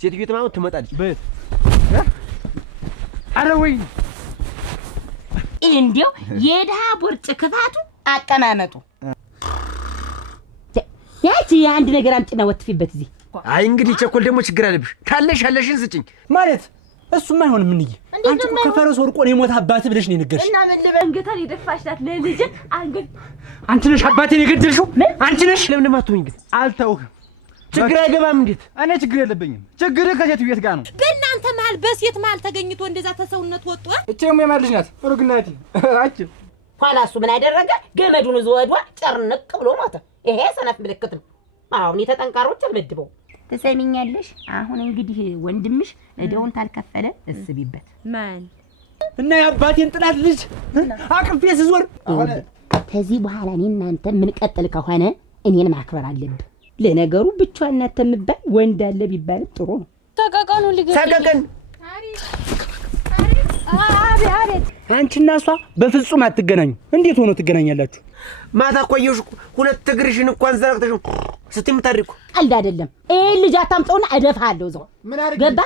ሴትዮ ተማው ትመጣለች በት አረ ወይ እንዴው የድሃ ቦርጭ ክፋቱ አቀማመጡ ያቺ አንድ ነገር አምጪና ወጥፊበት እዚህ አይ እንግዲህ ቸኮል ደግሞ ችግር አለብሽ ካለሽ ያለሽን ስጭኝ ማለት እሱማ አይሆንም ምን አንቺ እኮ ከፈረስ ወርቆ ነው የሞተ አባት ብለሽ ነው የነገርሽ እና ምን ልበንገታል የደፋሽላት ለልጅ አንገት አንቺ ነሽ አባቴን የገደልሽው አንቺ ነሽ ለምን ማትሆኝ ግን አልተውህም ችግር አይገባም እንዴት እኔ ችግር የለብኝም ችግር ከሴት ቤት ጋር ነው በእናንተ መሀል በሴት መሀል ተገኝቶ እንደዛ ተሰውነት ወጥቶ እቺም የማልጅ ናት ሩግናቲ አጭ ኋላ እሱ ምን አደረገ ገመዱን ዘወዷ ጨርነቅ ብሎ ሞተ ይሄ ሰነፍ ምልክት ነው አሁን የተጠንካሮች አልበድበው ተሰሚኛለሽ አሁን እንግዲህ ወንድምሽ እደውን ታልከፈለ እስቢበት ማን እና የአባቴን ጥላት ልጅ አቅፌ ስዞር አሁን ከዚህ በኋላ እኔ እናንተ ምን ቀጥል ከሆነ እኔን ማክበር አለብህ ለነገሩ ብቻዋን ተምባል ወንድ አለ ቢባል ጥሩ ነው ተቀቀኑ ሊገኝ ተቀቀን አቤት አንቺና እሷ በፍጹም አትገናኙ እንዴት ሆኖ ትገናኛላችሁ ማታ ቆየሽ ሁለት እግርሽን እንኳን ዘረግተሽ ስትምታድቁ ቀልድ አይደለም ይሄን ልጅ አታምጣውና እደፋለሁ ዘው ገባ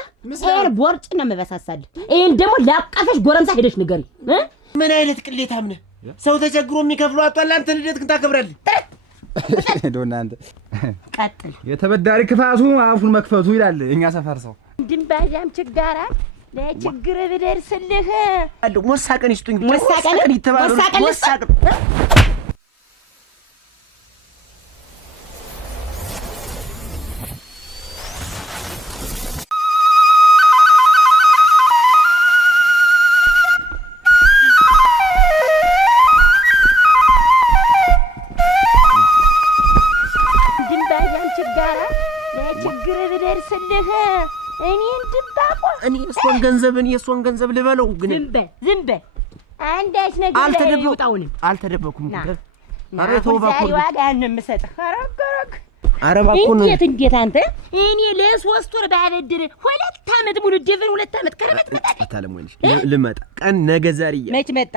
ይሄን ቦርጭ ነው መበሳሳል ይሄን ደግሞ ላቀፈሽ ጎረምሳ ሄደሽ ንገሪ ምን አይነት ቅሌታም ነህ ሰው ተቸግሮ የሚከፍለው አጣላ አንተ ልደትክን ታከብራለህ ዶናንተ ቀጥል የተበዳሪ ክፋቱ አፉን መክፈቱ ይላል እኛ ሰፈር ሰው ድንባያም ችጋራ ለችግር ብደርስልህ አለ ወሳቀን ይስጡኝ ወሳቀን ይተባሉ ወሳቀን ድንባያም ችጋራ ለችግር ብደርስልህ እኔ እንድባቆ እኔ የሷን ገንዘብ ልበለው ግን ዝም በል አንዳች ነገር አልተደበኩም አረ ተውባኩ ዋጋ እንምሰጥ አረገረግ አረባኩን እንዴት አንተ እኔ ለሶስት ወር ባበድር 2 አመት ሙሉ ደብን 2 አመት ከረመት አታለሞልሽ ልመጣ ቀን ነገ ዛሬ መች መጣ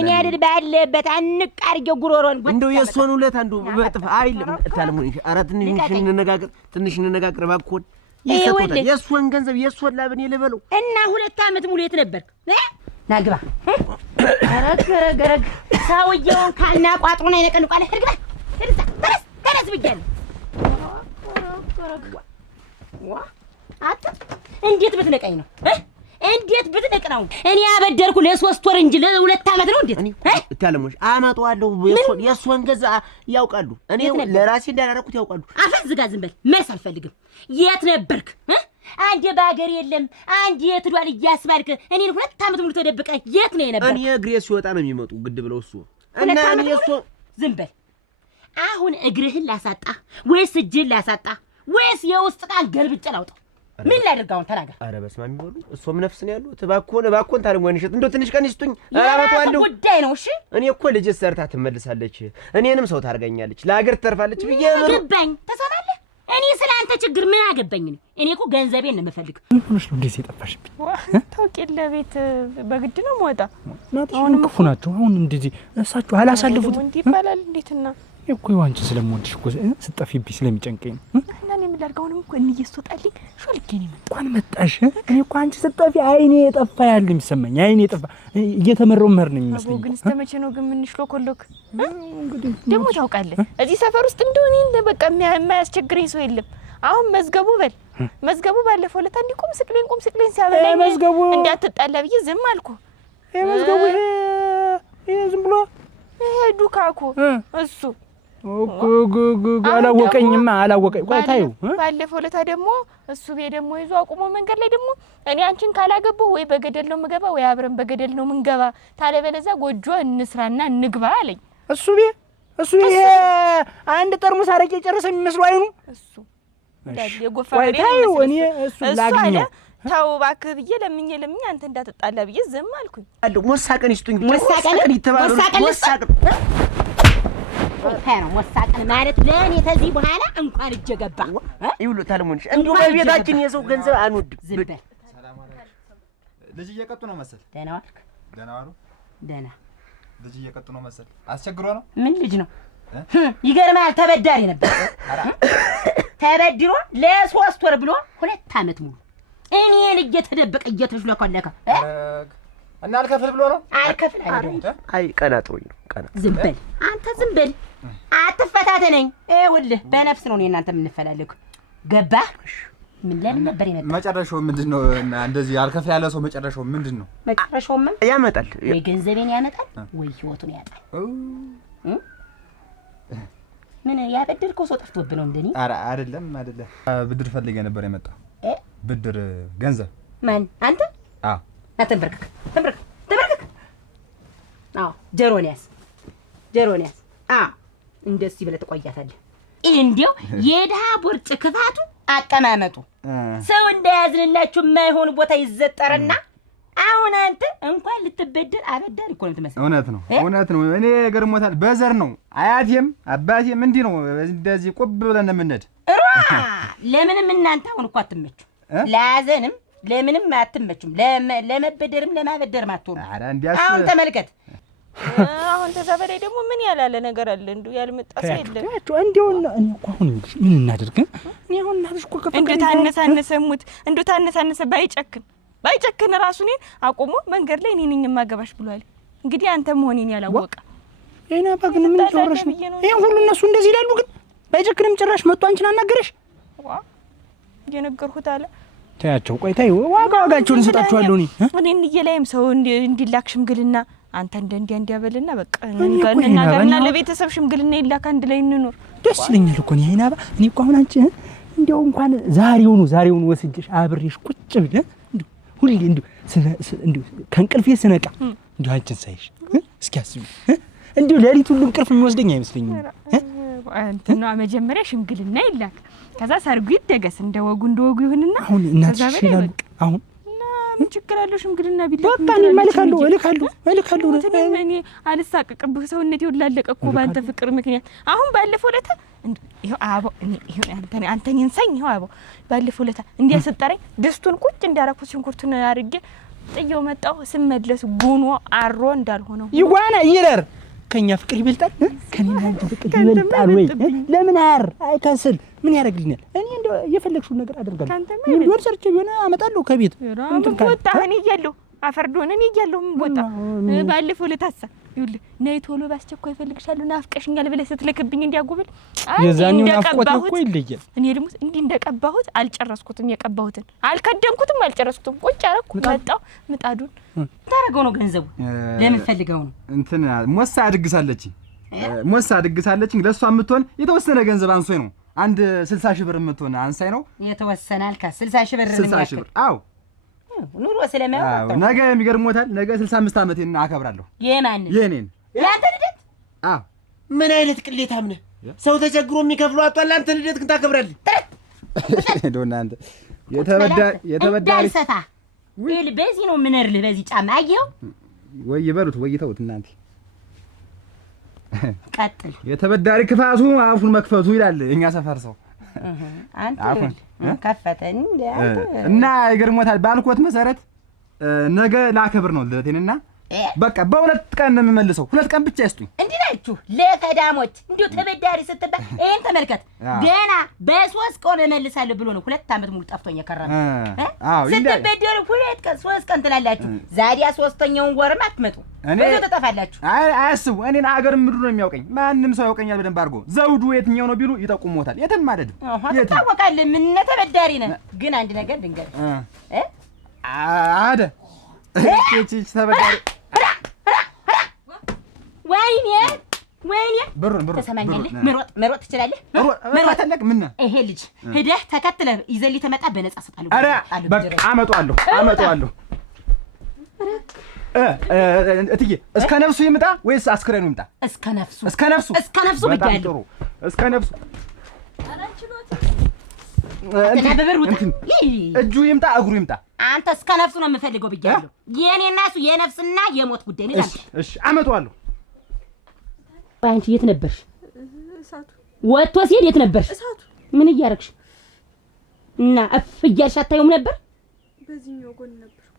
እኔ አይደል ባለበት አንቃርገው ጉሮሮን እንደው የሷን ሁለት አንዱ በጥፍ አይልም አታለሞልሽ አረ ትንሽ እንነጋገር ባኮን ይሰጣል የሷን ገንዘብ የሷን ላብን ይለበለው እና 2 አመት ሙሉ የት ነበርክ ናግባ አረገረግ ሰውየውን ካልና ቋጥሮ ነው የነቀንቋለ ህርግባ ተነስ ብያለሁ አታ እንዴት ብትነቀኝ ነው እንዴት ብትነቅ ነው እኔ ያበደርኩ ለሶስት ወር እንጂ ለ2 አመት ነው እንዴት እታለሞሽ አማጣዋለሁ የሷን ገዛ ያውቃሉ እኔ ለራሴ እንዳላረኩት ያውቃሉ አፈዝጋ ዝም በል መልስ አልፈልግም የት ነበርክ አንዴ ባገር የለም አንዴ የትዷል እያስባልክ እኔን 2 አመት ሙሉ ተደብቀ የት ነው የነበር እኔ እግሬ ሲወጣ ነው የሚመጡ ግድ ብለው እሱ እና እኔ እሱ ዝም በል አሁን እግርህን ላሳጣ ወይስ እጅህን ላሳጣ ወይስ የውስጥ ቃል ገልብጬ ላውጣው ምን ላድርጋው ተናገር አረ በስማም ይበሉ እሱም ነፍስ ነው ያለው ተባኮን ታልሞን ይሽጥ እንደው ትንሽ ቀን ይስጡኝ አራባቷለሁ ጉዳይ ነው እሺ እኔ እኮ ልጅ ሰርታ ትመልሳለች እኔንም ሰው ታርገኛለች ለሀገር ተርፋለች ብዬ ገባኝ ተሰማለህ እኔ ስላንተ ችግር ምን አገባኝ እኔ እኮ ገንዘቤን ነው የምፈልግ ምን ሆነሽ ነው እንደዚህ የጠፋሽብኝ ታውቂለ ቤት በግድ ነው ወጣ አሁን ክፉ ናቸው አሁን እንደዚህ እሳችሁ አላሳልፉት እንዴ ይባላል እንዴትና እኮ አንቺ ስለምወድሽ እኮ ስጠፊብኝ ስለሚጨንቀኝ ነው እና እኔ ምን ላድርገው እኮ እንየስወጣልኝ ሾልኬኔ እንኳን መጣሽ እኔ እኮ አንቺ ስጠፊ አይኔ የጠፋ ያለ የሚሰማኝ አይኔ የጠፋ እየተመረው መር ነው የሚመስለኝ ግን እስከመቼ ነው ግን ምን ሽሎኮሎክ እንግዲህ ደግሞ ታውቃለህ እዚህ ሰፈር ውስጥ እንደሆነ በቃ የማያስቸግረኝ ሰው የለም አሁን መዝገቡ ባለፈው ለታ እንዲ ቆም ስቅሌን ሲያበላኝ መዝገቡ እንዳትጣላ ብዬ ዝም አልኩ መዝገቡ ይሄ ዝም ብሎ ይሄ ዱካኩ እሱ አላወቀኝማ አላወቀኝ ቆይታዩ ባለፈው ለታ ደግሞ እሱ ቤት ደግሞ ይዞ አቁሞ መንገድ ላይ ደግሞ እኔ አንቺን ካላገባው ወይ በገደል ነው ምገባ ወይ አብረን በገደል ነው ምንገባ ታለበለዛ ጎጆ እንስራና እንግባ አለኝ እሱ ይሄ አንድ ጠርሙስ አረቄ ጨርሰ የሚመስለው አይኑ እሱ የጎፋሬ እኔ እሱ ላግኘው ታው እባክህ ብዬ ለምኜ አንተ እንዳትጣላ ብዬ ዝም አልኩኝ ወሳቀን ይስጡኝ ወሳቀን ይተባሉ ወሳቀን ነው ወሳቀን ማለት ለኔ ተዚህ በኋላ እንኳን እጀገባ ይውሉ ታልሞንሽ እንዱ በቤታችን የሰው ገንዘብ አንወድም ሰላም አለይኩም ልጅ እየቀጡ ነው መሰል ደህና ዋልክ ደህና ዋሉ ደህና ልጅ እየቀጡ ነው መሰል አስቸግሮ ነው ምን ልጅ ነው ይገርማል ተበዳሪ ነበር ተበድሮ ለ3 ወር ብሎ 2 ዓመት ሙሉ እኔን እየተደበቀ እየተሽለከለከ እና አልከፍል ብሎ ነው። አልከፍል አይደል? አይ ቀናጥሮኝ ነው። ቀና ዝም በል አንተ ዝም በል አትፈታተነኝ። ይኸውልህ በነፍስ ነው እኔ እናንተ የምንፈላለግ ገባህ? ምን ለምን ነበር የመጣው? መጨረሻው ምንድነው? እና እንደዚህ አልከፍል ያለ ሰው መጨረሻው ምንድነው? መጨረሻውማ ያመጣል ወይ ገንዘቤን ያመጣል ወይ ህይወቱን ያጣል። ምን ያበደርከው ሰው ጠፍቶብህ ነው እንደኔ? ኧረ አይደለም ብድር ፈልጌ ነበር የመጣው። ብድር ገንዘብ። ማን አንተ? አዎ ተንበርከክ። አዎ ጀሮን ያዝ። አዎ እንደዚህ ብለህ ትቆያታለህ። እንዴው የድሃ ቦርጭ ክፋቱ አቀማመጡ ሰው እንዳያዝንላችሁ የማይሆን ቦታ ይዘጠርና አሁን አንተ እንኳን ልትበደር አበዳሪ እኮ ነው የምትመስለው። እውነት ነው። እኔ ገርሞታል። በዘር ነው አያቴም አባቴም እንዲህ ነው። እንደዚህ ቁብ ብለን የምንሄድ ለምንም እናንተ አሁን እኮ አትመቹ። ለያዘንም ለምንም አትመቹም። ለመበደርም ለማበደርም አትሆኑ። አሁን ተመልከት። አሁን ተዛበላይ ደግሞ ምን ያላለ ነገር አለ? እንዱ ያልመጣ ሰው የለም። እንደው እኔ እኮ አሁን ምን እናድርግ? እኔ አሁን እናድርግ እኮ እንዱ ታነሳነሰሙት እንዱ ታነሳነሰ ባይጨክን ራሱ እኔን አቆሞ መንገድ ላይ እኔ ነኝ የማገባሽ ብሏል። እንግዲህ አንተ መሆኔን ያላወቀ የኔ አባ ግን ምን ተወረሽ ነው? ይሄን ሁሉ እነሱ እንደዚህ ይላሉ። ግን ባይጨክንም ጭራሽ መጥቶ አንቺን አናገረሽ? እየነገርኩት አለ። ታያቸው ቆይ ታይ ዋጋቸውን እንሰጣቸዋለሁ። እኔን እየላይም ሰው እንዲላክ ሽምግልና አንተ እንዲያበልና በቃ እንጋነናገርና ለቤተሰብ ሽምግልና ይላክ አንድ ላይ እንኖር ደስ ይለኛል እኮ ነው። ይሄናባ እኔ እኮ አሁን አንቺ እንዴው እንኳን ዛሬውን ወስጄሽ አብሬሽ ቁጭ ብለ ሁሌ እንዴው ከእንቅልፌ ስነቃ እንዴው አንቺን ሳይሽ እስኪ አስቢ እንዴው ሌሊት ሁሉ እንቅልፍ የሚወስደኝ አይመስለኝም። አንተና መጀመሪያ ሽምግልና ይላክ ከዛ ሰርጉ ይደገስ እንደ ወጉ ይሁንና አሁን እናትሽ ይላል አሁን ምን ችግር አለው? ሽምግልና ቢልክ በቃ እኔ እልካለሁ። እኔ አልሳቀቅብህ ሰውነቴ ወላለቀ እኮ ባንተ ፍቅር ምክንያት። አሁን ባለፈው ለታ ይሄው አባው ይሄው አንተን እንሳኝ ይሄው አባው ባለፈው ለታ እንዲያሰጠረኝ ደስቱን ቁጭ እንዲያራኩት ሽንኩርቱን አርጌ ጥየው መጣው ስመለስ ጉኖ አሮ እንዳልሆነው ይጓና ይረር ከኛ ፍቅር ይበልጣል። ከኔና አንተ ፍቅር ይበልጣል ወይ? ለምን አይከስል ምን ያደርግልኛል? እኔ እንደው የፈለግሽውን ነገር አደርጋለሁ። ምን ወርሰርች ቢሆን አመጣለሁ ከቤት እንትን ወጣ እኔ እያለሁ አፈርዶን እኔ እያለሁ ወጣ ባለፈው ለታሳ ይኸውልህ ነይ ቶሎ ባስቸኳይ እፈልግሻለሁ ናፍቀሽኛል ብለህ ስትልክብኝ እንዲያጎብል የዛኔው ናፍቆት እኮ ይለያል። እኔ ደግሞ እንዲህ እንደቀባሁት አልጨረስኩትም። የቀባሁትን አልከደንኩትም፣ አልጨረስኩትም። ቁጭ አደረኩ መጣው ምጣዱን ታረገው ነው ገንዘቡ ለምን ፈልገው ነው እንትን ሞሳ ድግሳለችኝ ለሷ የምትሆን የተወሰነ ገንዘብ አንሶኝ ነው። አንድ 60 ሺህ ብር የምትሆን አንሳይ ነው የተወሰነ አልካ 60 ሺህ ብር ነው ያክል። አዎ ኑሮ ስለማያውቅ ነገ የሚገርሞታል። ነገ 65 ዓመቴን አከብራለሁ። የኔን ያንተ ልደት? አዎ ምን አይነት ቅሌታም ነህ? ሰው ተቸግሮ የሚከፍለው አጣላ አንተ ልደት ግን ታከብራለህ? እንደውና አንተ የተበዳሪ ሰፋ ይል በዚህ ነው ምንርልህ በዚህ ጫማ አየው ወይ ይበሉት ወይ ተውት እናንተ ቀጥል። የተበዳሪ ክፋቱ አፉን መክፈቱ ይላል እኛ ሰፈር ሰው። አንተ ከፈተን እና ይገርሞታል። ባልኮት መሰረት ነገ ላከብር ነው ልደቴንና በቃ በሁለት ቀን ነው የምመልሰው። 2 ቀን ብቻ ይስጡኝ። እንዲህ ናችሁ ለፈዳሞች እንዲሁ ተበዳሪ ስትባል ይሄን ተመልከት። ገና በ3 ቀን እመልሳለሁ ብሎ ነው 2 ዓመት ሙሉ ጠፍቶኝ የከረመ። ስትበደሩ 2 ቀን 3 ቀን ትላላችሁ። ዛዲያ 3ኛውን ወርም አትመጡ በዚህ ተጠፋላችሁ። አያስቡ እኔን አገር ምድሩ ነው የሚያውቀኝ። ማንም ሰው ያውቀኛል በደንብ አድርጎ። ዘውዱ የትኛው ነው ቢሉ ይጠቁሞታል። የትም አይደል ታወቃለህ። ምን ተበዳሪ ነህ? ግን አንድ ነገር ድንገር አደ እቺ ተበዳሪ ወይኔ ብሩን ተሰማኛለህ። መሮጥ ትችላለህ። መሮጥ አለክ ምን ይሄ ልጅ ሄደህ ተከትለህ ይዘልኝ ተመጣ በነጻ ሰጣለሁ። አረ በቃ አመጣዋለሁ። እትዬ እስከ ነፍሱ ይምጣ ወይስ አስክሬኑ ይምጣ? እስከ ነፍሱ ብያለሁ። እስከ ነፍሱ እጁ ይምጣ እግሩ ይምጣ። አንተ እስከ ነፍሱ ነው የምፈልገው ብያለሁ። የኔና እሱ የነፍስና የሞት ጉዳይ ነው። እሺ አመጣዋለሁ። አንቺ የት ነበርሽ? እሳቱ ወጥቶ ሲሄድ የት ነበርሽ? እሳቱ ምን እያደረግሽ እና እያልሽ አታየውም ነበር? በዚህኛው ጎን ነበርኩ።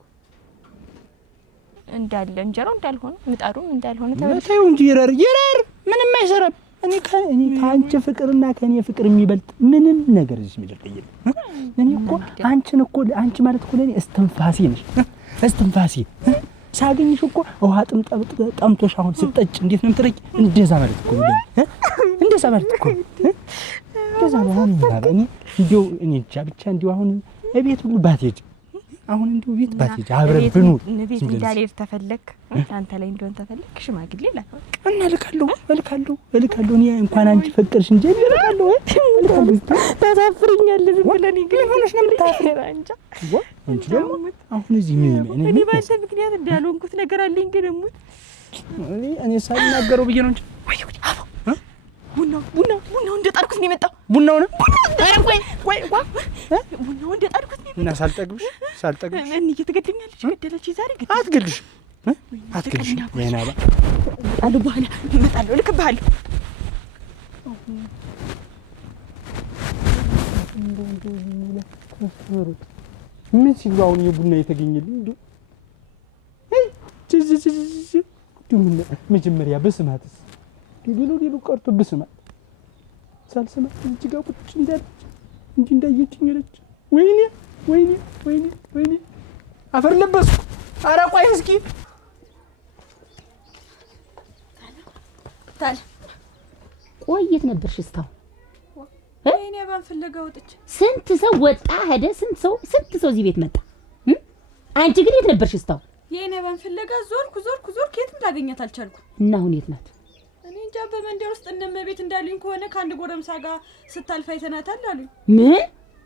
እንዳለ እንጀራው እንዳልሆነ ምጣዱም እንዳልሆነ ተበልተው እንጂ ይረር ምንም አይሰራም። እኔ ከአንቺ ፍቅርና ከኔ ፍቅር የሚበልጥ ምንም ነገር እዚህ ምድር ላይ የለም። እኔ እኮ አንቺ ማለት እኮ ለኔ እስትንፋሴ ነሽ፣ እስትንፋሴ። ሳገኝሽ እኮ ውሃ ጠምቶሽ አሁን ስትጠጭ እንዴት ነው የምትረቂ? እንደዛ ማለት እኮ ነው፣ እንደዛ ማለት እኮ እንደዛ ነው። አሁን እኔ እንደው እኔ ብቻ እንደው አሁን እቤት ሁሉ ባትሄጂ አሁን እንደው ቤት ባትሄጂ አብረን ብንውል ቤት እንዳልሄድ ተፈለክ አንተ ላይ እንደሆነ ተፈለክ ሽማግሌ ላክ እና እልካለሁ። እኔ እንኳን አንቺ ፈቀድሽ እንጂ እልካለሁ። ታሳፍሪኛለህ ብለህ ግን ሆነሽ ነው የምታፈራ እንጃ። አንቺ ደግሞ አሁን እዚህ ምን እኔ ባንተ ምክንያት እንዳልሆንኩት ነገር አለኝ። ግን ደግሞ እኔ ሳልናገረው ብዬ ነው እንጂ ቡናው እንደጣድኩት ነው የመጣው። ቡናው ነው ቆይ ቡናው እንደጣድኩት ነው እና ሳልጠግብሽ እኔ እየተገደኛለች ገደለች። ዛሬ አትገልሽ ወይናባ አሉ በኋላ እመጣለሁ፣ እልክብሃለሁ። ምን ሲሉ አሁን የቡና የተገኘልኝ እንዴ? መጀመሪያ በስማትስ ሌሎ ቀርቶ በስማት ሳልሰማት እዚህ ጋር ቁጭ እንዳለች እንዲህ እንዳየችኝ ሄደች። ወይኔ አፈር ለበስኩ። ኧረ ቆይ እስኪ ታል ቆየት ነበርሽ እስካሁን? እኔ ባን ፍለጋ ወጥቼ ስንት ሰው ወጣ ሄደ፣ ስንት ሰው እዚህ ቤት መጣ። አንቺ ግን የት ነበርሽ እስካሁን? የኔ ባን ፍለጋ ዞርኩ የትም ላገኛት አልቻልኩም። እና አሁን የት ናት? እኔ እንጃ። በመንደር ውስጥ እነመቤት እንዳሉኝ ከሆነ ከአንድ ጎረምሳ ጋር ስታልፍ አይተናታል አሉኝ። ምን?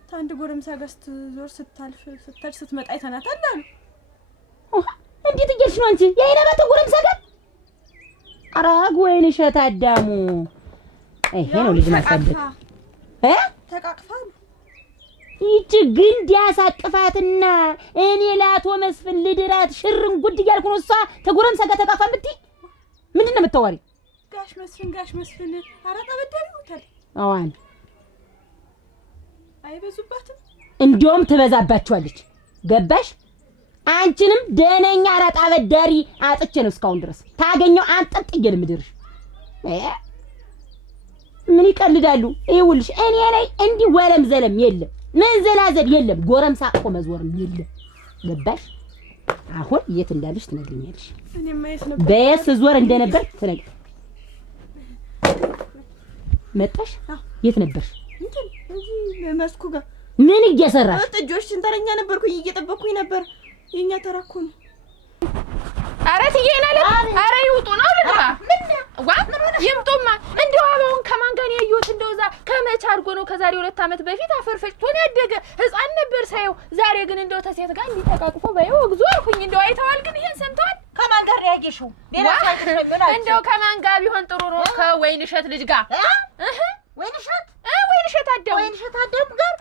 ከአንድ ጎረምሳ ጋር ስትዞር ስትመጣ አይተናታል አሉ። እንዴት እያልሽ ነው አንቺ? የአይናባተ ጎረምሳ ጋር? ኧረ ወይኔ እሸት አዳሙ፣ ይሄ ነው ልጅ ማሳደግ። ተቃቅፋሉ። ይቺ ግን እንዲያሳቅፋትና እኔ ለአቶ መስፍን ልድራት ሽርን ጉድ እያልኩ ነው። እሷ ከጎረምሳ ጋር ተቃቅፋ የምትይ ምንድን ነው የምታወሪ? ጋሽ መስፍን አራጣ በደሪውታል። አዋን አይበዙባትም? እንዲያውም ትበዛባችኋለች። ገባሽ? አንቺንም ደነኛ አራጣ በዳሪ አጥቼ ነው እስካሁን ድረስ ታገኘው አንጠጥዬ ልምድርሽ። ምን ይቀልዳሉ? ይኸውልሽ እኔ ላይ እንዲህ ወለም ዘለም የለም፣ ምን ዘላዘል የለም፣ ጎረምሳ እኮ መዞርም የለም። ገባሽ? አሁን የት እንዳለሽ ትነግሪኛለሽ። እኔማ የት ነበር በየት ዞር እንደነበር ትነግሪ። መጣሽ? የት ነበርሽ? እንትን እዚህ መስኩ ጋር ምን እየሰራሽ? ጥጆች ስንተረኛ ነበርኩኝ፣ እየጠበቅኩኝ ነበር። የኛ ተራኩ ነው። ኧረ ትዬናለ ኧረ ይውጡ ነው ልባ ይምጡማ። እንደው አባውን ከማን ጋር ያዩት? እንደው እዛ ከመቼ አድርጎ ነው? ከዛሬ 2 ዓመት በፊት አፈርፈጭቶ ነው ያደገ ሕፃን ነበር ሳየው። ዛሬ ግን እንደው ተሴት ጋር እንዲተቃቅፎ ባየው ግዙ አልኩኝ። እንደው አይተዋል? ግን ይሄን ሰምተዋል? ከማን ጋር ያየሽው? ሌላ ታጅ ነው የሚሆነው። እንደው ከማን ጋር ቢሆን ጥሩ ነው? ከወይንሸት ልጅ ጋር ወይንሸት አደሙ ጋር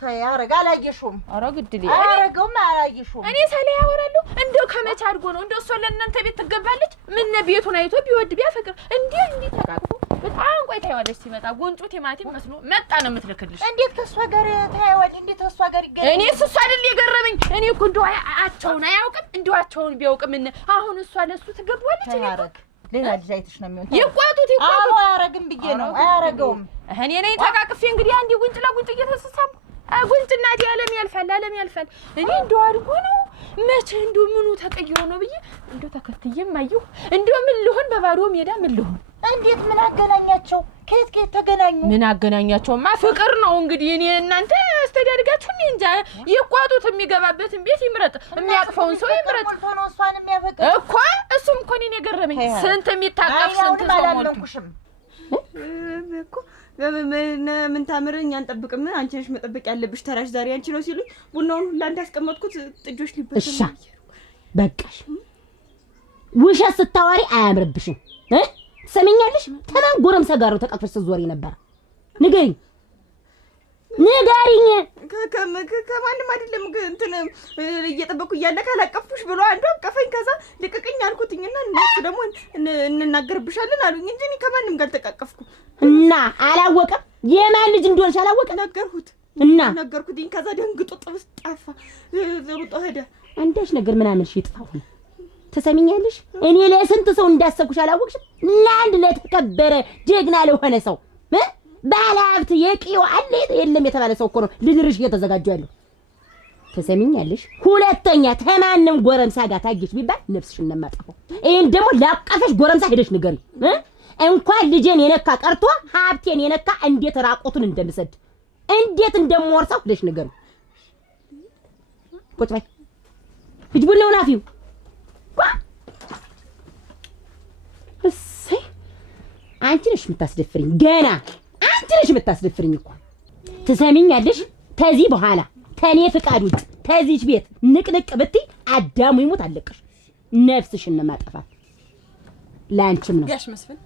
ታያረጋ አላየሽውም? ኧረ ግድል አረጋውም አላየሽውም? እኔ ሳለ ያወራለሁ። እንደው ከመቼ አድርጎ ነው? እንደው እሷ ለእናንተ ቤት ትገባለች? ምን ቤቱን አይቶ ቢወድ ቢያፈቅር እንዲህ ተቃቅፎ በጣም ቆይ ታይዋለች። ሲመጣ ጉንጩ ቲማቲም መስሎ መጣ ነው የምትልክልሽ። እንዴት ከሷ ጋር ታይዋለች? እንዴት ከሷ ጋር ይገናኛል? እኔ እሱ አይደል የገረመኝ። እኔ እኮ እንደው አቸውን አያውቅም። እንደው አቸውን ቢያውቅም አሁን እሷ ለሱ ትገባለች። እኔ ሌላ ልጅ አይተሽ ነው የሚሆነው። ይቋጡት አያረግም ብዬ ነው። አያረገውም። እኔ ነኝ ተቃቅፌ እንግዲህ አንዴ ጉንጭ ለጉንጭ እየተሰሳሙ ጉንጭና ዓለም ያልፋል። እኔ እንደው አድርጎ ነው መቼ እንደው ምኑ ተቀይሮ ነው ብዬ እንደው ተከትዬም አየሁ። እንደው ምን ልሆን በባዶ ሜዳ ምን ልሆን? እንዴት ምን አገናኛቸው? ከየት ተገናኙ? ምን አገናኛቸውማ ፍቅር ነው እንግዲህ። እኔ እናንተ አስተዳድጋችሁ እኔ እንጃ። ይቋጡት፣ የሚገባበትን ቤት ይምረጥ፣ የሚያቅፈውን ሰው ይምረጥ ነው እሷን የሚያፈቅር እኮ። እሱም እኮ እኔን የገረመኝ ስንት የሚታቀፍ ስንት ሰው አላመንኩሽም እኮ ምን ታምረኝ አንጠብቅም። አንቺ ነሽ መጠበቅ ያለብሽ፣ ተራሽ ዛሬ አንቺ ነው ሲሉኝ ቡናውን ሁላ እንዳስቀመጥኩት ጥጆች ሊበሉ። እሺ በቃሽ። ውሸት ስታዋሪ አያምርብሽም። ትሰሚኛለሽ? ከማን ጎረምሳ ጋር ነው ተቃቅፈሽ ስትዞሪ ነበር? ንገሪኝ። ከማንም አይደለም። እንትን እየጠበቅኩ እያለ ካላቀፍኩሽ ብሎ አንዱ አቀፈኝ። ከዛ ልቅቅኝ አልኩትኝና እነሱ ደግሞ እንናገርብሻለን አሉኝ እንጂ እኔ ከማንም ጋር ተቃቀፍኩ እና አላወቀም። የማን ልጅ እንደሆነሽ አላወቀም። ነገርኩት እና ነገርኩትኝ። ከዛ ደንግጦ ጥብስ ጠፋ፣ ሩጦ ሄደ። አንዳች ነገር ምናምን ይጥፋው። ትሰሚኛለሽ? እኔ ለስንት ሰው እንዳሰብኩሽ አላወቅሽም? ለአንድ ለተከበረ ጀግና ለሆነ ሰው ባለ ሀብት የቂው አለ የለም የተባለ ሰው እኮ ነው ልድርሽ እየተዘጋጀው ያለው። ተሰሚኛለሽ? ሁለተኛ ተማንም ጎረምሳ ጋር ታጌሽ ቢባል ነፍስሽን ነው የማጠፋው። ይሄን ደግሞ ላቀፈሽ ጎረምሳ ሄደሽ ንገሪ። እንኳን ልጄን የነካ ቀርቶ ሀብቴን የነካ እንዴት ራቆቱን እንደምሰድ እንዴት እንደምወርሰው ሄደሽ ንገሪ። ቁጭ በይ ልጅ ቡናውን አፊው። እሰይ አንቺ ነሽ የምታስደፍሪኝ፣ ገና አንቺ ነሽ የምታስደፍሪኝ እኮ። ትሰሚኛለሽ? ከዚህ በኋላ ከኔ ፍቃድ ውጭ ከዚህ ቤት ንቅንቅ ብትይ አዳሙ ይሞት አለቅሽ። ነፍስሽን ነው ማጠፋት። ላንቺም ነው። ጋሽ መስፍን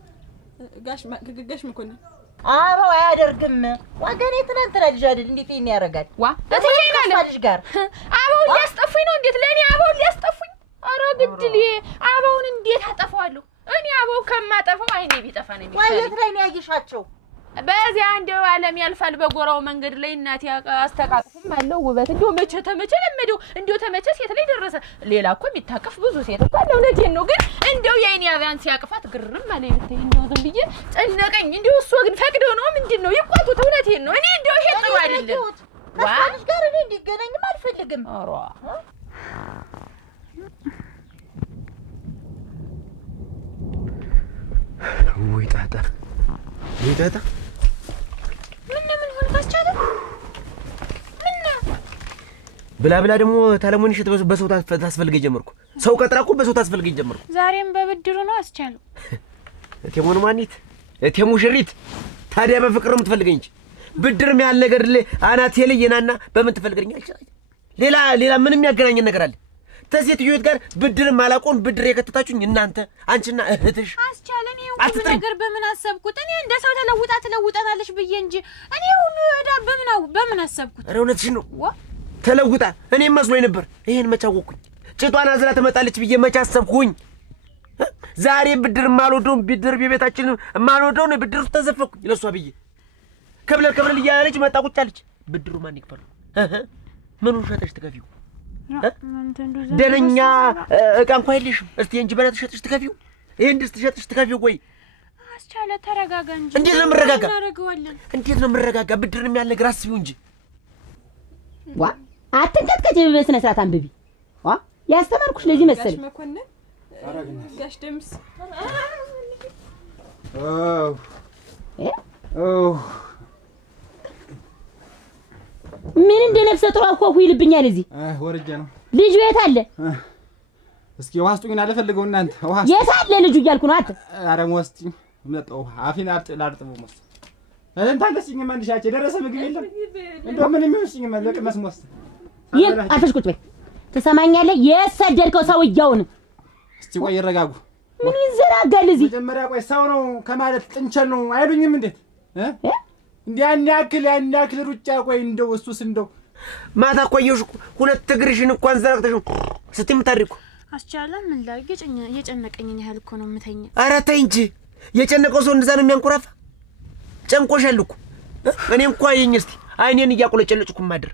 ጋሽ መኮንን አባው አያደርግም። ወገኔ ትናንትና ልጅ አይደል እንዴት ይሄን ያደርጋል? ዋ እትዬና ልጅ ጋር አባው ሊያስጠፉኝ ነው። እንዴት ለኔ አባው ሊያስጠፉኝ? ኧረ ግድል አባውን እንዴት አጠፋዋለሁ? እኔ አባው ከማጠፋው አይኔ ቢጠፋ ነው የሚሻለው። ወየት ላይ ነው ያየሻቸው? በዚያ እንደው ዓለም ያልፋል በጎራው መንገድ ላይ እናት አስተቃቅፍም አለው ውበት እንደው መቼ ተመቸ ለምደው እንደው ተመቸ ሴት ላይ ደረሰ። ሌላ እኮ የሚታቀፍ ብዙ ሴት እኮ አለ። እውነቴን ነው። ግን እንደው የኔ አብያን ሲያቅፋት ግርም አለኝ ብታይ እንደው ዝም ብዬ ጨነቀኝ። እንደው እሱ ግን ፈቅደው ነው ምንድነው ይቋጡት? እውነቴን ነው። እኔ እንደው ይሄ ጥሩ አይደለም። ከሷልሽ ጋር እኔ እንዲገናኝም አልፈልግም። ኧረ ወይ ጣጣ ወይ ጣጣ ምን ሆነ ታስቻለ? ብላ ደግሞ ታለሞንሽ በሰው ታስፈልገኝ ጀመርኩ። ሰው ቀጥራኩ በሰው ታስፈልገኝ ጀመርኩ። ዛሬም በብድሩ ነው አስቻለው። እቴሞን ማኒት እቴሙ ሽሪት ታዲያ በፍቅር ነው የምትፈልገኝ እንጂ ብድርም ያለ ነገር አናቴ ላይ የናና በምን ትፈልገኛለሽ? ሌላ ምንም ያገናኘን ነገር አለ? ተሴትዮት ጋር ብድርም አላቆን ብድር የከተታችሁኝ እናንተ አንቺና እህትሽ አስቻለን። ይሄው ነገር በምን አሰብኩት? እኔ እንደ ሰው ተለውጣናለሽ ብዬ እንጂ እኔ ሁሉ እዳ በምን አሰብኩት? ኧረ እውነትሽን ነው። ተለውጣ እኔም መስሎኝ ነበር። ይሄን መች አወቅኩኝ? ጭቷን አዝላ ትመጣለች ብዬ መች አሰብኩኝ? ዛሬ ብድር ማልወደውን ብድር በቤታችን ማልወደውን ብድር ተዘፈኩኝ ለሷ ብዬ ከብለል እያለች መጣ ቁጭ አለች። ብድሩ ማን ይክፈል? ምኑን ሸጠሽ ትከፊው? ደነኛ እቃ እንኳን የለሽም። እስቲ እንጂ በላት ሸጥሽ ትከፊው። ይሄን ድስት ሸጥሽ ትከፊው። ወይ አስቻለ ተረጋጋ እንጂ። እንዴት ነው የምረጋጋ? እንዴት ነው የምረጋጋ? ብድር የሚያል ነገር አስቢው እንጂ። ዋ አትንቀጥቀጭ፣ በስነ ስርዓት አንብቢ። ዋ ያስተማርኩሽ ለዚህ መሰለኝ። ጋሽ መኮንን ጋሽ ደምስ ምን እንደ ነፍሰ ጡር አኳሁ ይልብኛል። እዚህ ወርጄ ነው። ልጁ የት አለ? እስኪ ውሃ ስጡኝና ልፈልገው። እናንተ ውሃ የት አለ ልጁ እያልኩ ነው። አንተ ኧረ ወስጪኝ መጣው አፊን ላርጥበው መስ እንታለስኝ መንድሻቼ ደረሰ ምግብ የለም እንደው ምን የሚወስኝ ለቅመስ ሞስ አፈሽ ቁጭ በይ። ትሰማኛለህ? የሰደድከው ሰውዬውን እስቲ ቆይ ይረጋጉ። ምን ይዘራጋል እዚህ? መጀመሪያ ቆይ ሰው ነው ከማለት ጥንቸል ነው አይሉኝም? እንዴት ያን ያክል ሩጫ ቆይ እንደው እሱስ እንደው ማታ ቆየሽ ሁለት እግርሽን እንኳን ዘረግተሽ ስትይ የምታድሪው አስቻለ። ምን ላይ የጨነቀኝን ያህል እኮ ነው የምተኛ። ኧረ ተይ እንጂ የጨነቀው ሰው እንደዛ ነው የሚያንኮራፋ። ጨንቆሻል እኮ እኔ እንኳን አየኝ እስቲ አይኔን እያቆለጨለጭኩ ማድር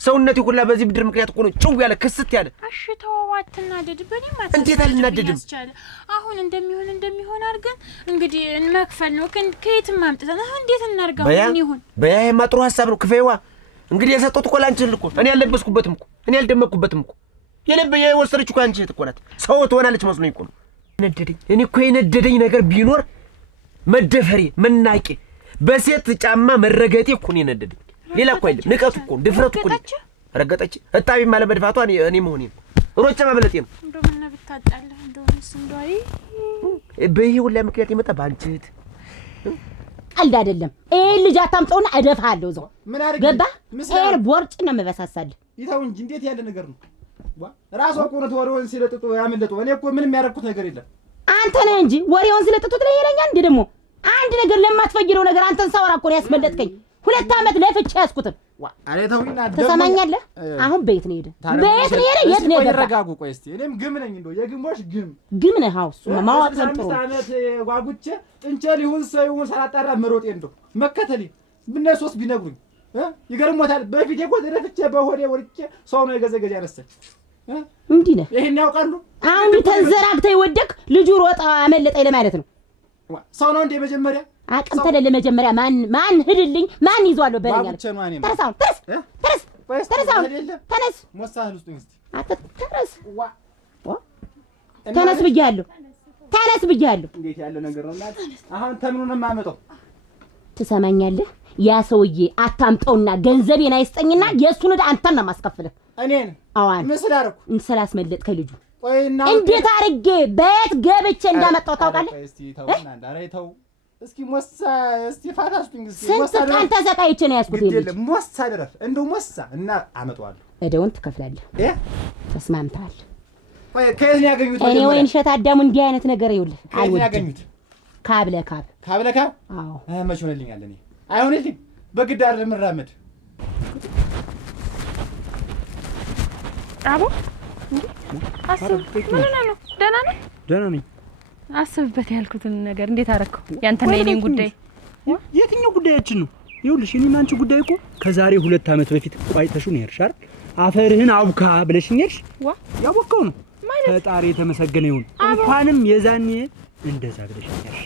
ሰውነቴ ሁላ በዚህ ብድር ምክንያት እኮ ነው ጭው ያለ ክስት ያለ። እሺ ተው አትናደድ። በኔም አትናደድ። እንዴት አልናደድም? አሁን እንደሚሆን አድርገን እንግዲህ መክፈል ነው። ከየትም ማምጣት እንዴት እናርጋው? ምን ይሁን በያ የማጥሩ ሐሳብ ነው። ክፈይዋ እንግዲህ የሰጠሁት እኮ ላንቺ እኮ እኔ ያለበስኩበትም እኮ እኔ ያልደመቅኩበትም እኮ የወሰደችው እኮ አንቺ እኮ ናት። ሰው ትሆናለች መስሎኝ እኮ ነው ነደደኝ። እኔ እኮ የነደደኝ ነገር ቢኖር መደፈሬ መናቄ በሴት ጫማ መረገጤ እኮ ነው የነደደኝ። ሌላ እኮ አይደለም። ንቀቱ እኮ ድፍረቱ እኮ ረገጠች። እጣቢ ማለት መድፋቷ እኔ መሆኔ ነው። ሮጬ ማመለጤ ነው። እንደው ምን ብታጣላ እንደውስ እንደው በይሄ ሁላ ምክንያት የመጣ ባንቺ እህት ቀልድ አይደለም። ይሄን ልጅ አታምጣውና እደፋለሁ። እዛው ምን አርግ ገባ? ይሄን ቦርጭ ነው የምበሳሳልህ። ይታው እንጂ እንዴት ያለ ነገር ነው? ራሷ እኮ ነው ወሬውን ሲለጥጡ ያመለጡ። እኔ እኮ ምንም ያደረኩት ነገር የለም። አንተ ነህ እንጂ ወሬውን ሲለጥጡት ላይ ይለኛል። እንዴ ደግሞ አንድ ነገር ለማትፈጅረው ነገር አንተን ሳወራ እኮ ነው ያስመለጥከኝ። 2 ዓመት ለፍቼ ያስኩትም አሬ ተውኝና ተሰማኛለህ? አሁን ቤት ነው ሄደ። ቤት ነው ሄደ። የት ነው ሄደ? ይረጋጉ። ቆይ እስቲ እኔም ግም ነኝ እንደው የግሞሽ ግም ነህ። አዎ እሱ ማዋጥ ነው ጥሩ። 5 ዓመት ጓጉቼ ጥንቸል ይሁን ሰው ይሁን ሳላጣራ መሮጤ እንደው መከተሌ ምን ሶስት ቢነግሩኝ ይገርሞታል። በፊት እኮ ተደፍቼ በሆዴ ወርጬ ሰው ነው የገዘገዘ ያነሰች እንዲህ ነህ። ይሄን ያውቃሉ። አሁን ተንዘራግተህ ይወደቅ ልጁ ሮጣ አመለጠኝ ለማለት ነው። ሰው ነው እንደ መጀመሪያ አቅም ተለለ መጀመሪያ ማን ሂድልኝ ማን ይዟለሁ በለኛል። ተረሳው ተነስ ሞሳህን ውስጥ እስቲ ተነስ ተነስ ብያለሁ። ተነስ ብያለሁ። እንዴት ያለ ነገር ነው ማለት አሁን ተምኑ ነው የማመጣው። ትሰማኛለህ? ያ ሰውዬ አታምጠውና ገንዘቤን አይስጠኝና የእሱን ዕዳ አንተን ነው የማስከፍልህ። እኔን አዋን ምስል አደረኩ ስላስመለጥከ ልጁ ቆይና እንዴት አድርጌ በየት ገብቼ እንዳመጣው ታውቃለህ? እስቲ ተውና ኧረ ተው እስኪ ሞሳ እስቲ ፋታስቱኝ እስቲ ሞሳ ስንት ቀን ተሰቃይቼ ነው ያዝኩት። ይሄ ሞሳ ደረፍ እንደው ሞሳ እና አመጣዋለሁ። ዕዳውን ትከፍላለህ። ተስማምተሃል? ከየት ነው ያገኙት? እኔ ወይን ሸት አዳሙ እንዲህ አይነት ነገር ይኸውልህ አልወድም። ያገኙት ካብ ለካብ አዎ መች ሆነልኛል። እኔ አይሆንልኝ በግድ አይደለም እራመድ። አቦ አስብ ምን ነው? ደህና ነህ? ደህና ነኝ። አስብበት ያልኩትን ነገር እንዴት አደረከው? ያንተና የኔን ጉዳይ የትኛው ጉዳያችን ነው? ይኸውልሽ የኔና አንቺ ጉዳይ እኮ ከዛሬ 2 ዓመት በፊት ቋይተሽው ነው የሄድሽ አይደል? አፈርህን አውካ ብለሽኝ ሄድሽ። ያወቀው ነው ፈጣሪ የተመሰገነ ይሁን። እንኳንም የዛኔ እንደዛ ብለሽኝ ሄድሽ።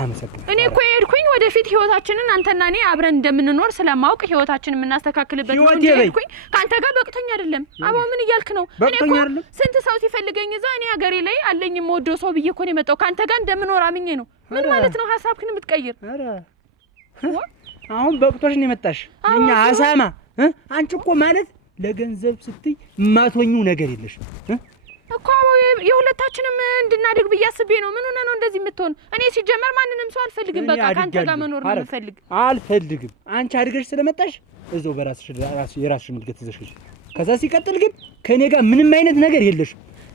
አመሰግናለሁ። እኔ እኮ የሄድኩኝ ወደፊት ህይወታችንን አንተና እኔ አብረን እንደምንኖር ስለማውቅ ህይወታችንን የምናስተካክልበት ነው እንጂ የሄድኩኝ ካንተ ጋር በቅቶኝ አይደለም። አባው ምን እያልክ ነው? እኔ እኮ ስንት ሰው ሲፈልገኝ እዛ እኔ ሀገሬ ላይ አለኝ የምወደው ሰው ብዬ እኮ ነው የመጣው። ካንተ ጋር እንደምኖር አምኜ ነው። ምን ማለት ነው ሐሳብክን የምትቀይር? አረ አሁን በቅቶሽ ነው የመጣሽ። እኛ አሳማ አንቺ እኮ ማለት ለገንዘብ ስትይ የማትወኚው ነገር የለሽ እኮ የሁለታችንም እንድናድግ ብዬ አስቤ ነው። ምን ሆነ ነው እንደዚህ የምትሆን? እኔ ሲጀመር ማንንም ሰው አልፈልግም። በቃ ካንተ ጋር መኖር ነው የምፈልግ። አልፈልግም። አንቺ አድገሽ ስለመጣሽ እዛው በራስሽ የራስሽን እድገት ይዘሽ ከዛ ሲቀጥል ግን ከኔ ጋር ምንም አይነት ነገር የለሽ።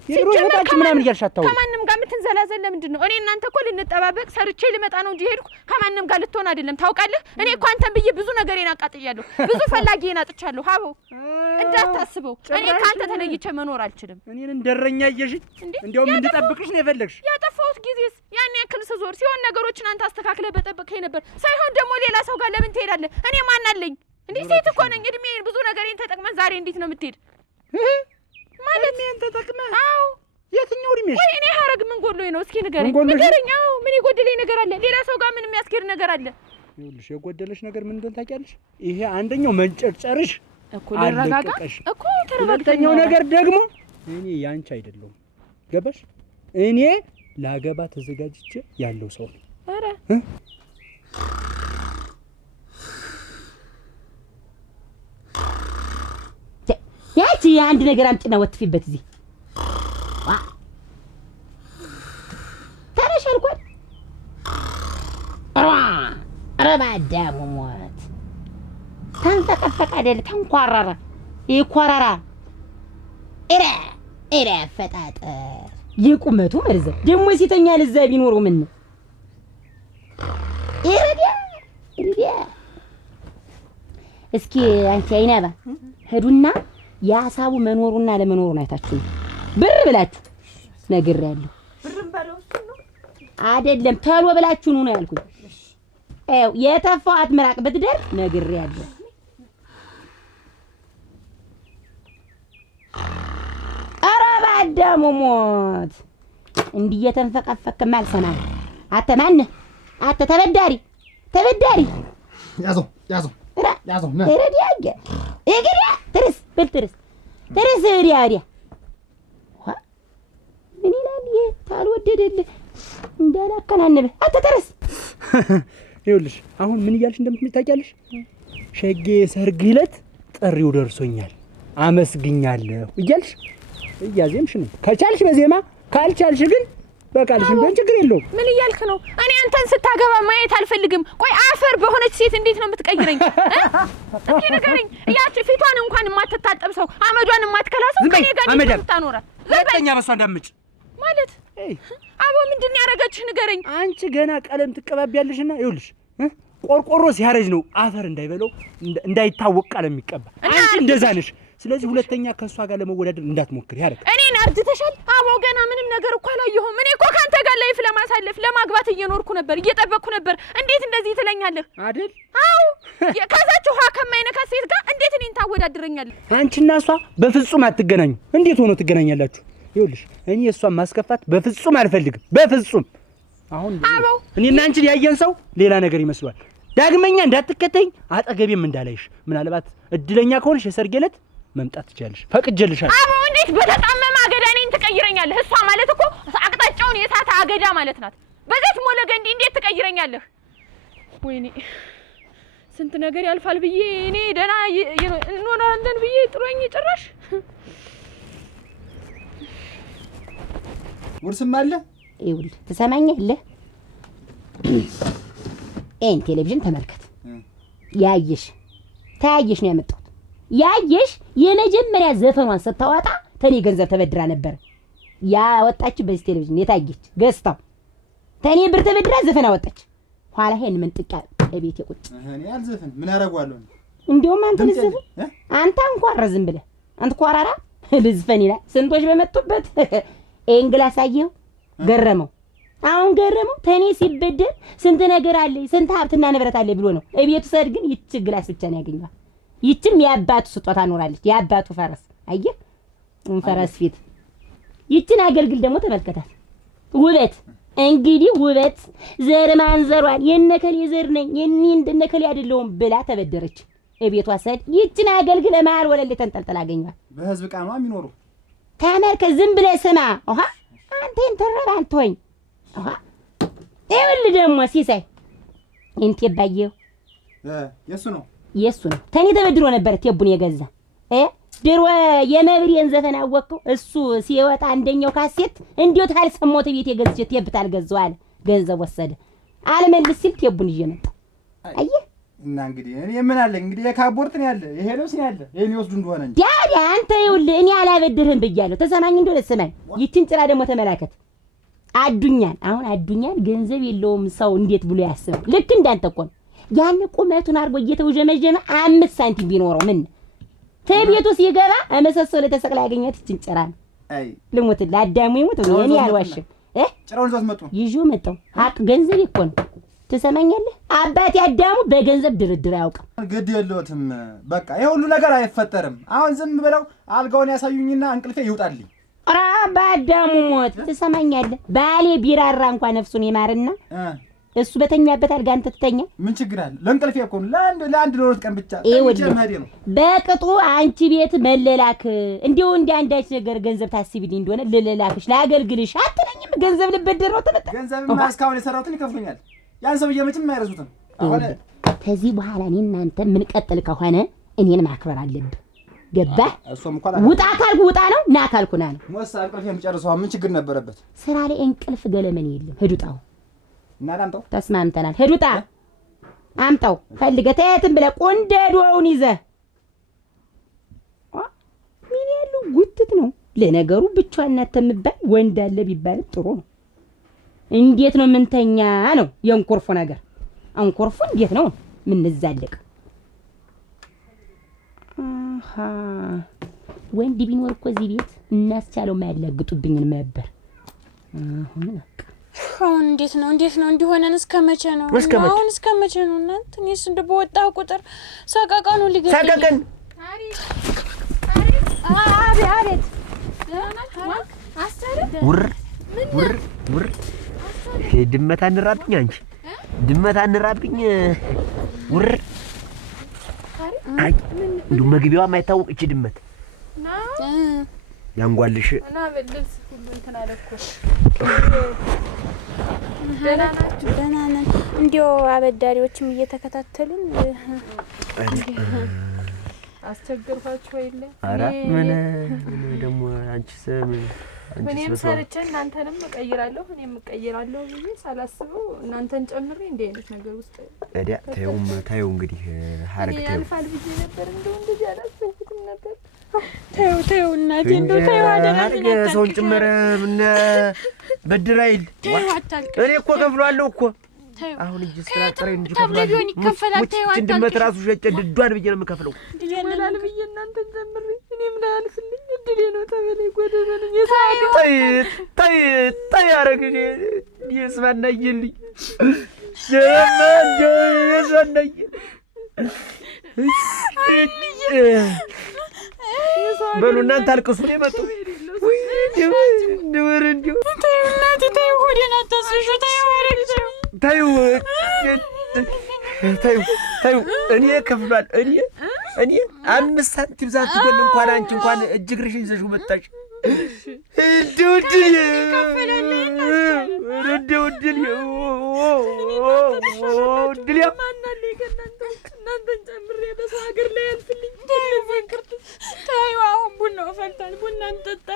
የሮታች ምናምን እያልሻታው ከማንንም ጋር ምትንዘላዘል ለምንድን ነው? እኔ እናንተ እኮ ልንጠባበቅ ሰርቼ ልመጣ ነው እንጂ ሄድኩ ከማንንም ጋር ልትሆን አይደለም። ታውቃለህ? እኔ እኮ አንተን ብዬ ብዙ ነገሬን አቃጥያለሁ። ብዙ ፈላጊዬን አጥቻለሁ። ሀቦ እንዳታስበው፣ እኔ ካንተ ተለይቼ መኖር አልችልም። እኔን እንደረኛ እየሽኝ እንዴው ምን ልጠብቅሽ ነው የፈለግሽ? ያጠፋሁት ጊዜስ ያን ያክል ስዞር ሲሆን ነገሮችን አንተ አስተካክለህ በጠበቅከኝ ነበር። ሳይሆን ደግሞ ሌላ ሰው ጋር ለምን ትሄዳለህ? እኔ ማን አለኝ እንዴ? ሴት እኮ ነኝ። እድሜን ብዙ ነገሬን ተጠቅመን ዛሬ እንዴት ነው የምትሄድ? ማለት ምን ተጠቅመህ? አዎ የትኛው እድሜሽ? ወይ እኔ ሀረግ ምን ጎድሎኝ ነው? እስኪ ንገረኝ። አዎ ምን የጎደለኝ ነገር አለ? ሌላ ሰው ጋር ምን የሚያስኬድ ነገር አለ? ይኸውልሽ የጎደለሽ ነገር ምን እንደሆነ ታውቂያለሽ? ይሄ አንደኛው መንጨርጨርሽ እኮ ለራጋጋ እኮ ተረጋግተኛው። ሁለተኛው ነገር ደግሞ እኔ ያንቺ አይደለሁም። ገባሽ? እኔ ላገባ ተዘጋጅቼ ያለው ሰው ነው። ኧረ ያቺ አንድ ነገር አምጪና ወጥፊበት እዚህ ተረሻልኳል። ኧረ ባዳሙ ሞት ተንፈቀፈቀ አይደል? ተንኳራራ ይኳራራ ኤራ ፈጣጠር የቁመቱ መርዘም ደግሞ ሲተኛ ለዛ ቢኖረው ምን ነው ይረዲያ እስኪ አንቺ አይናባ ሄዱና የሐሳቡ መኖሩና ለመኖሩን አይታችሁ ብር ብላችሁ ነግሬያለሁ። ብርም ባለው እሱ ነው አይደለም ተሎ ብላችሁ ነው ያልኩኝ። አው የተፋዋት ምራቅ ብትደር ነግሬያለሁ። ኧረ ባዳሙ ሞት እንዲህ እየተንፈቀፈክ ማልሰማህ አተ ማን አተ ተበዳሪ ያዘው ነ ረዲያገ እግሪያ ትርስ ብልትርስ ትርስ ሪያ ምን ይላል? ታልወደደልህ እንዳላከናንብህ አተ ትርስ ይኸውልሽ አሁን ምን እያልሽ እንደምትታቂያለሽ? ሸጌ ሰርግ ዕለት ጥሪው ደርሶኛል አመስግኛለሁ እያልሽ እያዜምሽ ነው። ከቻልሽ በዜማ ካልቻልሽ ግን በቃልሽ ምን ችግር የለውም። ምን እያልክ ነው? እኔ አንተን ስታገባ ማየት አልፈልግም። ቆይ አፈር በሆነች ሴት እንዴት ነው የምትቀይረኝ? እስኪ ንገረኝ። ያቺ ፊቷን እንኳን የማትታጠብ ሰው አመዷን የማትከላሰው ከኔ ጋር እንዴት ታኖራል? ሁለተኛ በሷ እንዳምጭ ማለት አቦ ምንድን ያረጋችህ ንገረኝ። አንቺ ገና ቀለም ትቀባቢያለሽና ይኸውልሽ ቆርቆሮ ሲያረጅ ነው አፈር እንዳይበለው እንዳይታወቅ ቀለም የሚቀባ። አንቺ እንደዛ ነሽ። ስለዚህ ሁለተኛ ከሷ ጋር ለመወዳደር እንዳትሞክሪ ያረክ። እኔን አርጅተሻል አቦ። ገና ምንም ነገር እኮ አላየሁም። እኔ እኮ ካንተ ጋር ላይፍ ለማሳለፍ ለማግባት እየኖርኩ ነበር፣ እየጠበቅኩ ነበር። እንዴት እንደዚህ ትለኛለህ? አይደል? አዎ ከዛች ውሃ ከማይነካ ሴት ጋር እንዴት እኔን ታወዳድረኛለህ? አንቺና እሷ በፍጹም አትገናኙ። እንዴት ሆኖ ትገናኛላችሁ? ይኸውልሽ እኔ እሷን ማስከፋት በፍጹም አልፈልግም። በፍጹም አሁን እኔና አንቺን ያየን ሰው ሌላ ነገር ይመስሏል። ዳግመኛ እንዳትከተኝ አጠገቤም እንዳላይሽ። ምናልባት እድለኛ ከሆንሽ የሰርጌ ዕለት መምጣት ትችያለሽ። ፈቅጄልሻለሁ። አቦ እንዴት በተጣመመ አገዳ እኔን ትቀይረኛለህ? እሷ ማለት እኮ አቅጣጫውን የሳተ አገዳ ማለት ናት። በዚህ ሞለገ እንዴት ትቀይረኛለህ? ወይኔ ስንት ነገር ያልፋል ብዬ እኔ ደህና እንሆናለን ብዬ ጥሮኝ ጭራሽ ውርስም አለ። ይኸውልህ ትሰማኛለህ? ኤን ቴሌቪዥን ተመልከት። ያየሽ ታያየሽ ነው ያመጣሁት። ያየሽ የመጀመሪያ ዘፈኗን ስታወጣ ተኔ ገንዘብ ተበድራ ነበር ያወጣች። በዚህ ቴሌቪዥን የታየች ገዝታው ተኔ ብር ተበድራ ዘፈን አወጣች። ኋላ ይሄን ምን ጥቃ እቤት የቁጭ እኔ አልዘፈን ምን አደርገዋለሁ? እንደውም አንተ ልዘፈን አንተ እንኳን ረዝም ብለህ አንተ ቋራራ ልዝፈን ይላል። ስንቶች በመጡበት ኤንግላስ አየው ገረመው። አሁን ገረመው ተኔ ሲበደር ስንት ነገር አለ ስንት ሀብትና ንብረት አለ ብሎ ነው። እቤቱ ሰድ ግን ይች ግላስ ብቻ ነው ያገኘው። ይችም የአባቱ ስጦታ ኖራለች። የአባቱ ፈረስ አየህ ፈረስ ፊት ይችን አገልግል ደግሞ ተመልከታት። ውበት እንግዲህ ውበት ዘር ማንዘሯን የነከሌ ዘር ነኝ የኔ እንደነከሌ አይደለሁም ብላ ተበደረች። እቤቷ ሰድ ይችን አገልግል ማር ወለል ተንጠልጥላ አገኘዋል። በህዝብ ቃኗ የሚኖሩ ተመልከት። ዝም ብለህ ስማ። አንተን ተረባን ተወኝ። ይኸውልህ ደግሞ ሲሳይ እንት ባየው የሱ ነው ተኔ ተበድሮ ነበር ቴቡን የገዛ ድሮ የመብሬን ዘፈን አወቀው። እሱ ሲወጣ አንደኛው ካሴት እንዴት አልሰሞት ቤት የገዝቼ ቴብት አልገዛው አለ። ገንዘብ ወሰደ አልመልስ ሲል ቴቡን ይዤ መጣ። አየህ እና እንግዲህ እኔ ምን አለ እንግዲህ የካቦርት ነው ያለ ይሄ ነው ሲያለ ይሄን ይወስዱ እንደሆነ እንጂ ዳዲ አንተ ይኸውልህ እኔ አላበድርህም ብያለሁ። ተሰማኝ እንደው ለሰማኝ። ይችን ጭራ ደግሞ ተመላከት። አዱኛን አሁን አዱኛን ገንዘብ የለውም ሰው እንዴት ብሎ ያስብ? ልክ እንዳንተ እኮ ነው። ያን ቁመቱን አርጎ እየተውጀመጀመ 5 ሳንቲም ቢኖረው ምን ተቤቱ ሲገባ አመሰሰለ ተሰቅላ ያገኛት ይችን ጭራ ነው። አይ ልሞት ለአዳሙ ይሞት ነው እኔ አልዋሽም። ጭራውን ይዞት መጡ ይዞ መጣው ሀቅ ገንዘብ እኮ ነው። ትሰማኛለህ? አባቴ አዳሙ በገንዘብ ድርድር አያውቅም። ግድ የለውትም በቃ ይሄ ሁሉ ነገር አይፈጠርም። አሁን ዝም ብለው አልጋውን ያሳዩኝና እንቅልፌ ይውጣልኝ። ራ በአዳሙ ሞት ትሰማኛለህ? ባሌ ቢራራ እንኳን ነፍሱን ይማርና እሱ በተኛበት አልጋ አንተ ትተኛ ምን ችግር አለ? ለእንቅልፌ እኮ ነው ለአንድ ለሁለት ቀን ብቻ መሄዴ ነው። በቅጡ አንቺ ቤት መለላክ እንዲሁ እንደ አንዳች ነገር ገንዘብ ታስቢልኝ እንደሆነ ልልላክሽ ላገልግልሽ አትለኝም? ገንዘብ ልበደር ነው ተመጣ ገንዘብማ እስካሁን የሰራሁትን ይከፍሉኛል። ያን ሰውዬ መቼም አይረሱትም። አሁን ከዚህ በኋላ እኔ እናንተ ምን ቀጥል ከሆነ እኔን ማክበር አለብህ። ገባህ? ውጣ ካልኩ ውጣ ነው፣ ና ካልኩ ና ነው። ሞሳ እንቅልፍ የምጨርሰው ምን ችግር ነበረበት? ስራ ላይ እንቅልፍ ገለመን የለም። ሂዱጣው እና ላምጣው። ተስማምተናል። ሂዱጣ አምጣው። ፈልገህ ተየትም ብለህ ቆንደዶውን ይዘህ ምን ያሉ ጉትት ነው። ለነገሩ ብቻዋን ናት የምባል ወንድ አለ ቢባልም ጥሩ ነው። እንዴት ነው ምንተኛ ነው የእንኮርፎ ነገር? አንኮርፎ እንዴት ነው ምንዛለቅ? ወንድ ቢኖር እኮ እዚህ ቤት እናስቻለው ማያላግጡብኝን ነበር። አሁን እንዴት ነው እንዲሆነን? እስከ መቼ ነው አሁን? እስከ መቼ ነው እናንተ? እኔስ እንደ በወጣው ቁጥር ሰቀቀኑ ሊገኝ ሰቀቀን አቤት ውር ድመት አንራብኝ፣ አንቺ ድመት አንራብኝ። ውር አይ እንደው መግቢያዋ የማይታወቅ እቺ ድመት ያንጓልሽ እና በልስ ሁሉ እንትን አለኩ። ደህና ነን። እንዲያው አበዳሪዎችም እየተከታተሉን አስቸግርኳቸው የለ። ኧረ ምን ደግሞ አንቺስ እኔም ሰርቼ እናንተንም እቀይራለሁ እኔም እቀይራለሁ ብዬ ሳላስበው እናንተን ጨምሬ እንዲህ አይነት ነገር ውስጥ እዲያ ታየው እንግዲህ ሀረግ ታየው ያልፋል ብዬ ነበር። እንደው እንደዚህ አላሰብኩትም ነበር። ታየው እናቴ እንደው ታየው አደረገ ሰውን ጭመረ ምን በድራይል እኔ እኮ ከፍሏለሁ እኮ አሁን እጅ ስላጠረ እንጂ ከፍሏለሁ። ይከፈላል። ታየው ድመት ራሱ ሸጨ ድዷን ብዬ ነው የምከፍለው። ይላል ብዬ እናንተን ጨምሬ እኔም ላይ አልፍልኝ እድሌ ነው ተበለይ ጎደበልኝ። ታይ አረግሽ ይስማናይልኝ የሰማንጆ በሉ እናንተ አልቅሱ ነው የመጡ እንዲሁ ተይው እናቴ ተይው፣ ሆዴን አታስይሹ ተይው፣ ተይው እኔ ከፍሏል። እኔ 5 ሳንቲም ሳትጎል እንኳን አንቺ እንኳን እጅግርሽ ይዘሽው መጣሽ። እንደው ድል ማናለ እናንተን ጨምሬ በሰው ሀገር ላይ ያልፍልኝ። ተይው አሁን ቡናው ፈልቷል፣ ቡና እንጠጣ።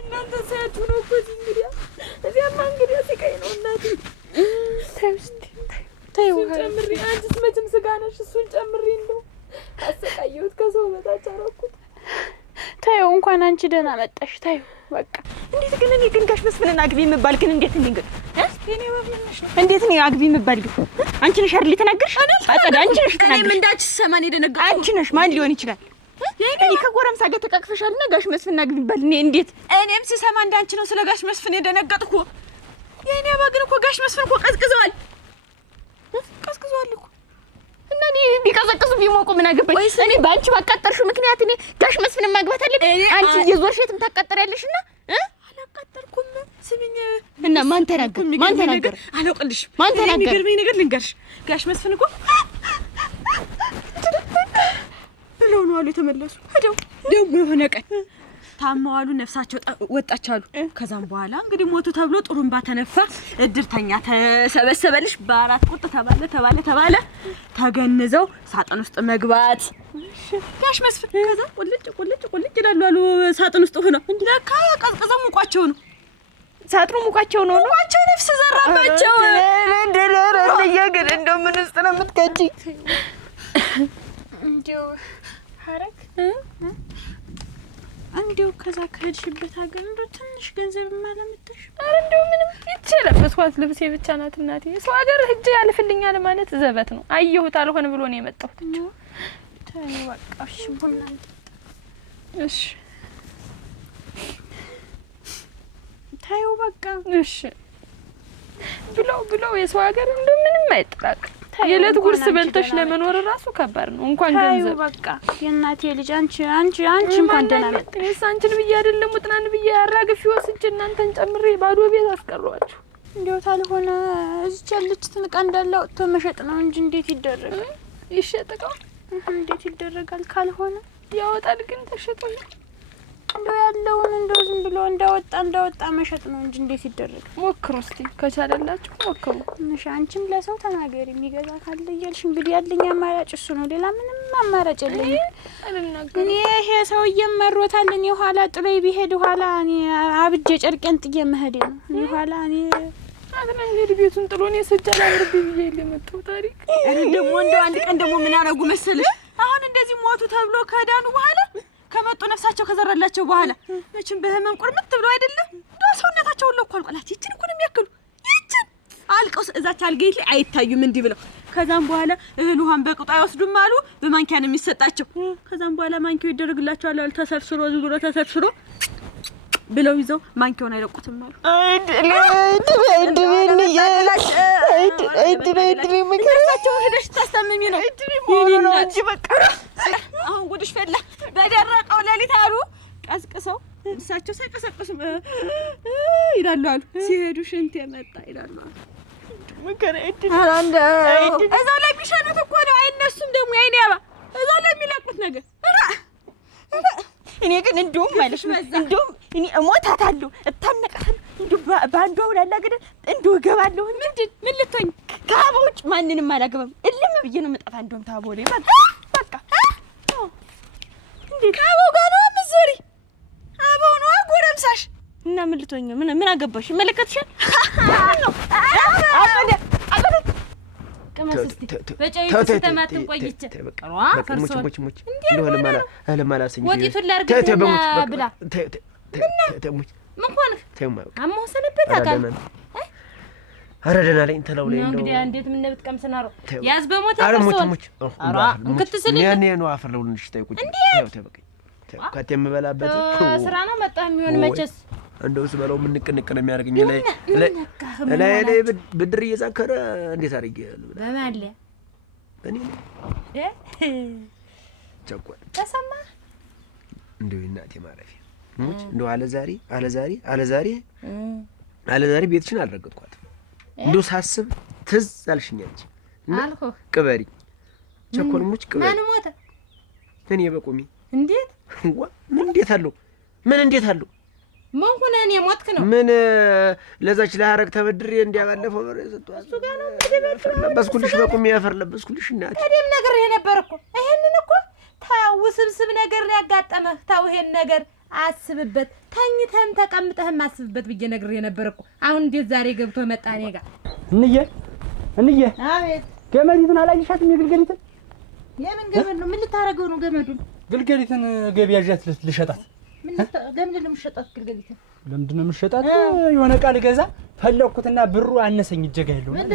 እናንተ ሳያችሁ ነው እኮ እዚህ እንግዲያ እዚያማ እንግዲያ ሲቀኝ ነው እናቴ። ተይው እስኪ ተይው ጨምሬ። አንቺስ መቼም ስጋ ነሽ፣ እሱን ጨምሬ እንደው አሰቃየሁት፣ ከሰው በታች አደረኩት። ተይው እንኳን አንቺ ደህና መጣሽ። ተይው በቃ። እንዴት ግን እኔ ግን ጋሽ መስፍንና አግቢ የምባል ግን እንዴት ነኝ ግን እንዴት ነኝ አግቢ የምባል ግን አንቺ ነሽ አይደል የተናገርሽ? አጸዳ አንቺ ነሽ ተናገርሽ። እኔም እንዳች ሰማን የደነገጥኩ አንቺ ነሽ። ማን ሊሆን ይችላል? እኔ ከጎረምሳ ጋር ተቃቅፈሻልና ጋሽ መስፍንና አግቢ ይባል እኔ እንዴት? እኔም ስሰማ እንዳንቺ ነው ስለ ጋሽ መስፍን የደነገጥኩ። የኔ ባግን እኮ ጋሽ መስፍን እኮ ቀዝቅዘዋል እኮ እና እኔ ቢቀዘቅዙ ቢሞቁ ምን አገባኝ? እኔ ባንቺ ባቃጠርሽው ምክንያት እኔ ጋሽ መስፍን ማግባት አለብኝ? አንቺ የዞርሽ የትም ታቃጠሪያለሽና አላቃጠርኩም። ስሚኝ እና ማን ተናገር? አላውቅልሽም። ማን ተናገር? የሚገርመኝ ነገር ልንገርሽ። ጋሽ መስፍን እኮ ብለው ነው አሉ የተመለሱ። ሄደው ደግሞ የሆነ ቀን ታመው አሉ፣ ነፍሳቸው ወጣች አሉ። ከዛም በኋላ እንግዲህ ሞቱ ተብሎ ጥሩምባ ተነፋ፣ እድርተኛ ተሰበሰበልሽ፣ በአራት ቁጥ ተባለ፣ ተገንዘው ሳጥን ውስጥ መግባት ጋሽ መስፍን። ከዛ ቁልጭ ይላሉ አሉ ሳጥን ውስጥ ሆነው። ለካ ቀዝቅዘው ሙቋቸው ነው፣ ሳጥኑ ሙቋቸው ነው። ሙቋቸው ነፍስ ዘራባቸው። ግን እንደው ምን ውስጥ ነው የምትከጂ? እንዲው ሀረግ እንዲው ከዛ ከሄድሽበት ሀገር እንደው ትንሽ ገንዘብ ማለምጥሽ። ኧረ እንደው ምንም ይችላልበት ልብሴ ብቻ ናት እናቴ። ሰው ሀገር ሂጅ ያልፍልኛል ማለት ዘበት ነው። አየሁት አልሆነ ብሎ ነው የመጣሁት። ተይ በቃ እሺ፣ ቡና እሺ፣ ታዩ በቃ እሺ ብለው የሰው ሀገር እንደው ምንም አይጥላቅ። የዕለት ጉርስ በልተሽ ለመኖር ራሱ ከባድ ነው፣ እንኳን ገንዘብ። በቃ የእናቴ ልጅ አንቺ እንኳን ደህና መጣሽ። አንቺን ብዬ አይደለም ውጥናን ብዬ አራግፊ ወስጄ እናንተን ጨምሬ ባዶ ቤት አስቀሯችሁ። እንዴው ታልሆነ እዚች ያለችትን ዕቃ እንዳለ አውጥቶ መሸጥ ነው እንጂ እንዴት ይደረጋል? ይሸጥቀው እንዴት ይደረጋል? ካልሆነ ያወጣል ግን ተሸጦ እንደው ያለውን እንደው ዝም ብሎ እንዳወጣ መሸጥ ነው እንጂ እንዴት ይደረጋል? ሞክሩ እስቲ ከቻለላችሁ ሞክሩ። እሺ አንቺም ለሰው ተናገሪ፣ የሚገዛ ካለ እያልሽ እንግዲህ ያለኝ አማራጭ እሱ ነው። ሌላ ምንም አማራጭ የለኝም። እኔ ይሄ ሰውዬ መሮታል። እኔ ኋላ ጥሎኝ ቢሄድ ኋላ እኔ አብጄ ጨርቄን ጥዬ መሄዴ ነው። እኔ ኋላ እኔ ሄድ ቤቱን ጥሎ እኔ ሰጃላ አምርብ ብዬ የመጣው ታሪክ ደግሞ እንደው አንድ ቀን ደግሞ ምን ያደርጉ መሰለሽ? አሁን እንደዚህ ሞቱ ተብሎ ከዳኑ በኋላ ከመጡ ነፍሳቸው ከዘራላቸው በኋላ መቼም በህመም ቁርምት ብለው አይደለም እንደው ሰውነታቸው ሁሉ እኮ አልቋላት። ይችን እኮ ነው የሚያክሉ፣ ይችን አልቀው እዛች አልገይት ላይ አይታዩም እንዲህ ብለው። ከዛም በኋላ እህል ውሃን በቅጡ አይወስዱም አሉ፣ በማንኪያ ነው የሚሰጣቸው። ከዛም በኋላ ማንኪያው ይደረግላቸዋል አሉ፣ ተሰርስሮ ዝም ብሎ ተሰርስሮ ብለው ይዘው ማንኪያውን አይለቁትም አሉ። ምክራቸው ሄደሽ ታስታምሚ ነው እንጂ በቃ አሁን ጉድሽ ፈላ። በደረቀው ሌሊት አሉ ቀስቅሰው እሳቸው ሳይቀሰቅሱም ይላሉ አሉ። ሲሄዱ ሽንት የመጣ ይላሉ አሉ። እዛው ላይ ቢሸኑት እኮ ነው አይነሱም። ደግሞ አይኔ ያባ እዛው ላይ የሚለቁት ነገር እኔ ግን እንደውም ማለት ነው እንደውም እኔ እሞታታለሁ፣ እታነቃታለሁ። እንደው ባንዷ ውላላ ገደ እንደው እገባለሁ። ምን ልትሆኝ? ከአባ ውጭ ማንንም አላገባም። እልም ብዬ ነው የምጠፋ። እንደውም ታቦ ላይ በቃ እንዴ ከአባው ጋር ነው የምትዞሪ? አባው ነው ጎረምሳሽ እና ምን ልትሆኝ? ምን አገባሽ? ይመለከትሻል ነው ኧረ ደህና ላይ እንተላው ላይ እንደው እንግዲህ እንዴት ምን ነብት ቀምሰና ነው ያዝ በሞት ያፈርሰው። ኧረ ክትስል እኔ ነው አፈር ለውልሽ ታይቁጭ ተው በቃ ካቴ የምበላበት ስራ ነው መጣ የሚሆን መቸስ እንደው ስበለው ምን ንቅንቅ ነው የሚያደርገኝ ላይ ብድር እየዛከረ እንዴት አድርጌ በማለ እኔ ቸኮል ተሰማ እንደው እናቴ ማረፊያ ሙች እንደው አለ ዛሬ ቤትሽን አልረገጥኳት። እንደው ሳስብ ትዝ አልሽኝ አንቺ አልኩህ። ቅበሪ ቸኮል ሙች ቅበሪ። ማን ሞተ? እኔ በቁሜ። እንዴት ዋ ምን እንዴት አለው? ምን ሆነ? እኔ ሞትክ ነው? ምን ለዛች ለሐረግ ተበድሬ እንዲያባለፈው በረ ሰጥቷል። እሱ ጋር ነው ለበስኩልሽ፣ በቁሜ ያፈር ለበስኩልሽ። እናት ቀደም ነገር ነበር እኮ ይሄንን እኮ ታው ውስብስብ ነገር ነው ያጋጠመህ። ታው ይሄን ነገር አስብበት፣ ተኝተህም ተቀምጠህም አስብበት ብዬ ነግሬ ነበር እኮ። አሁን እንዴት ዛሬ ገብቶ መጣ እኔ ጋር? እንዬ አቤት። ገመዲቱን አላየሻትም? የግልገሊትን የምን ገመድ ነው? ምን ልታረገው ነው ገመዱን? ግልገሊትን ገበያ ይዣት ልሸጣት። ለምንድን ነው የምትሸጣት ግልገሊትን? ለምንድን ነው የምትሸጣት? የሆነ ዕቃ ልገዛ ፈለኩትና ብሩ አነሰኝ እጀጋ ያለው ምን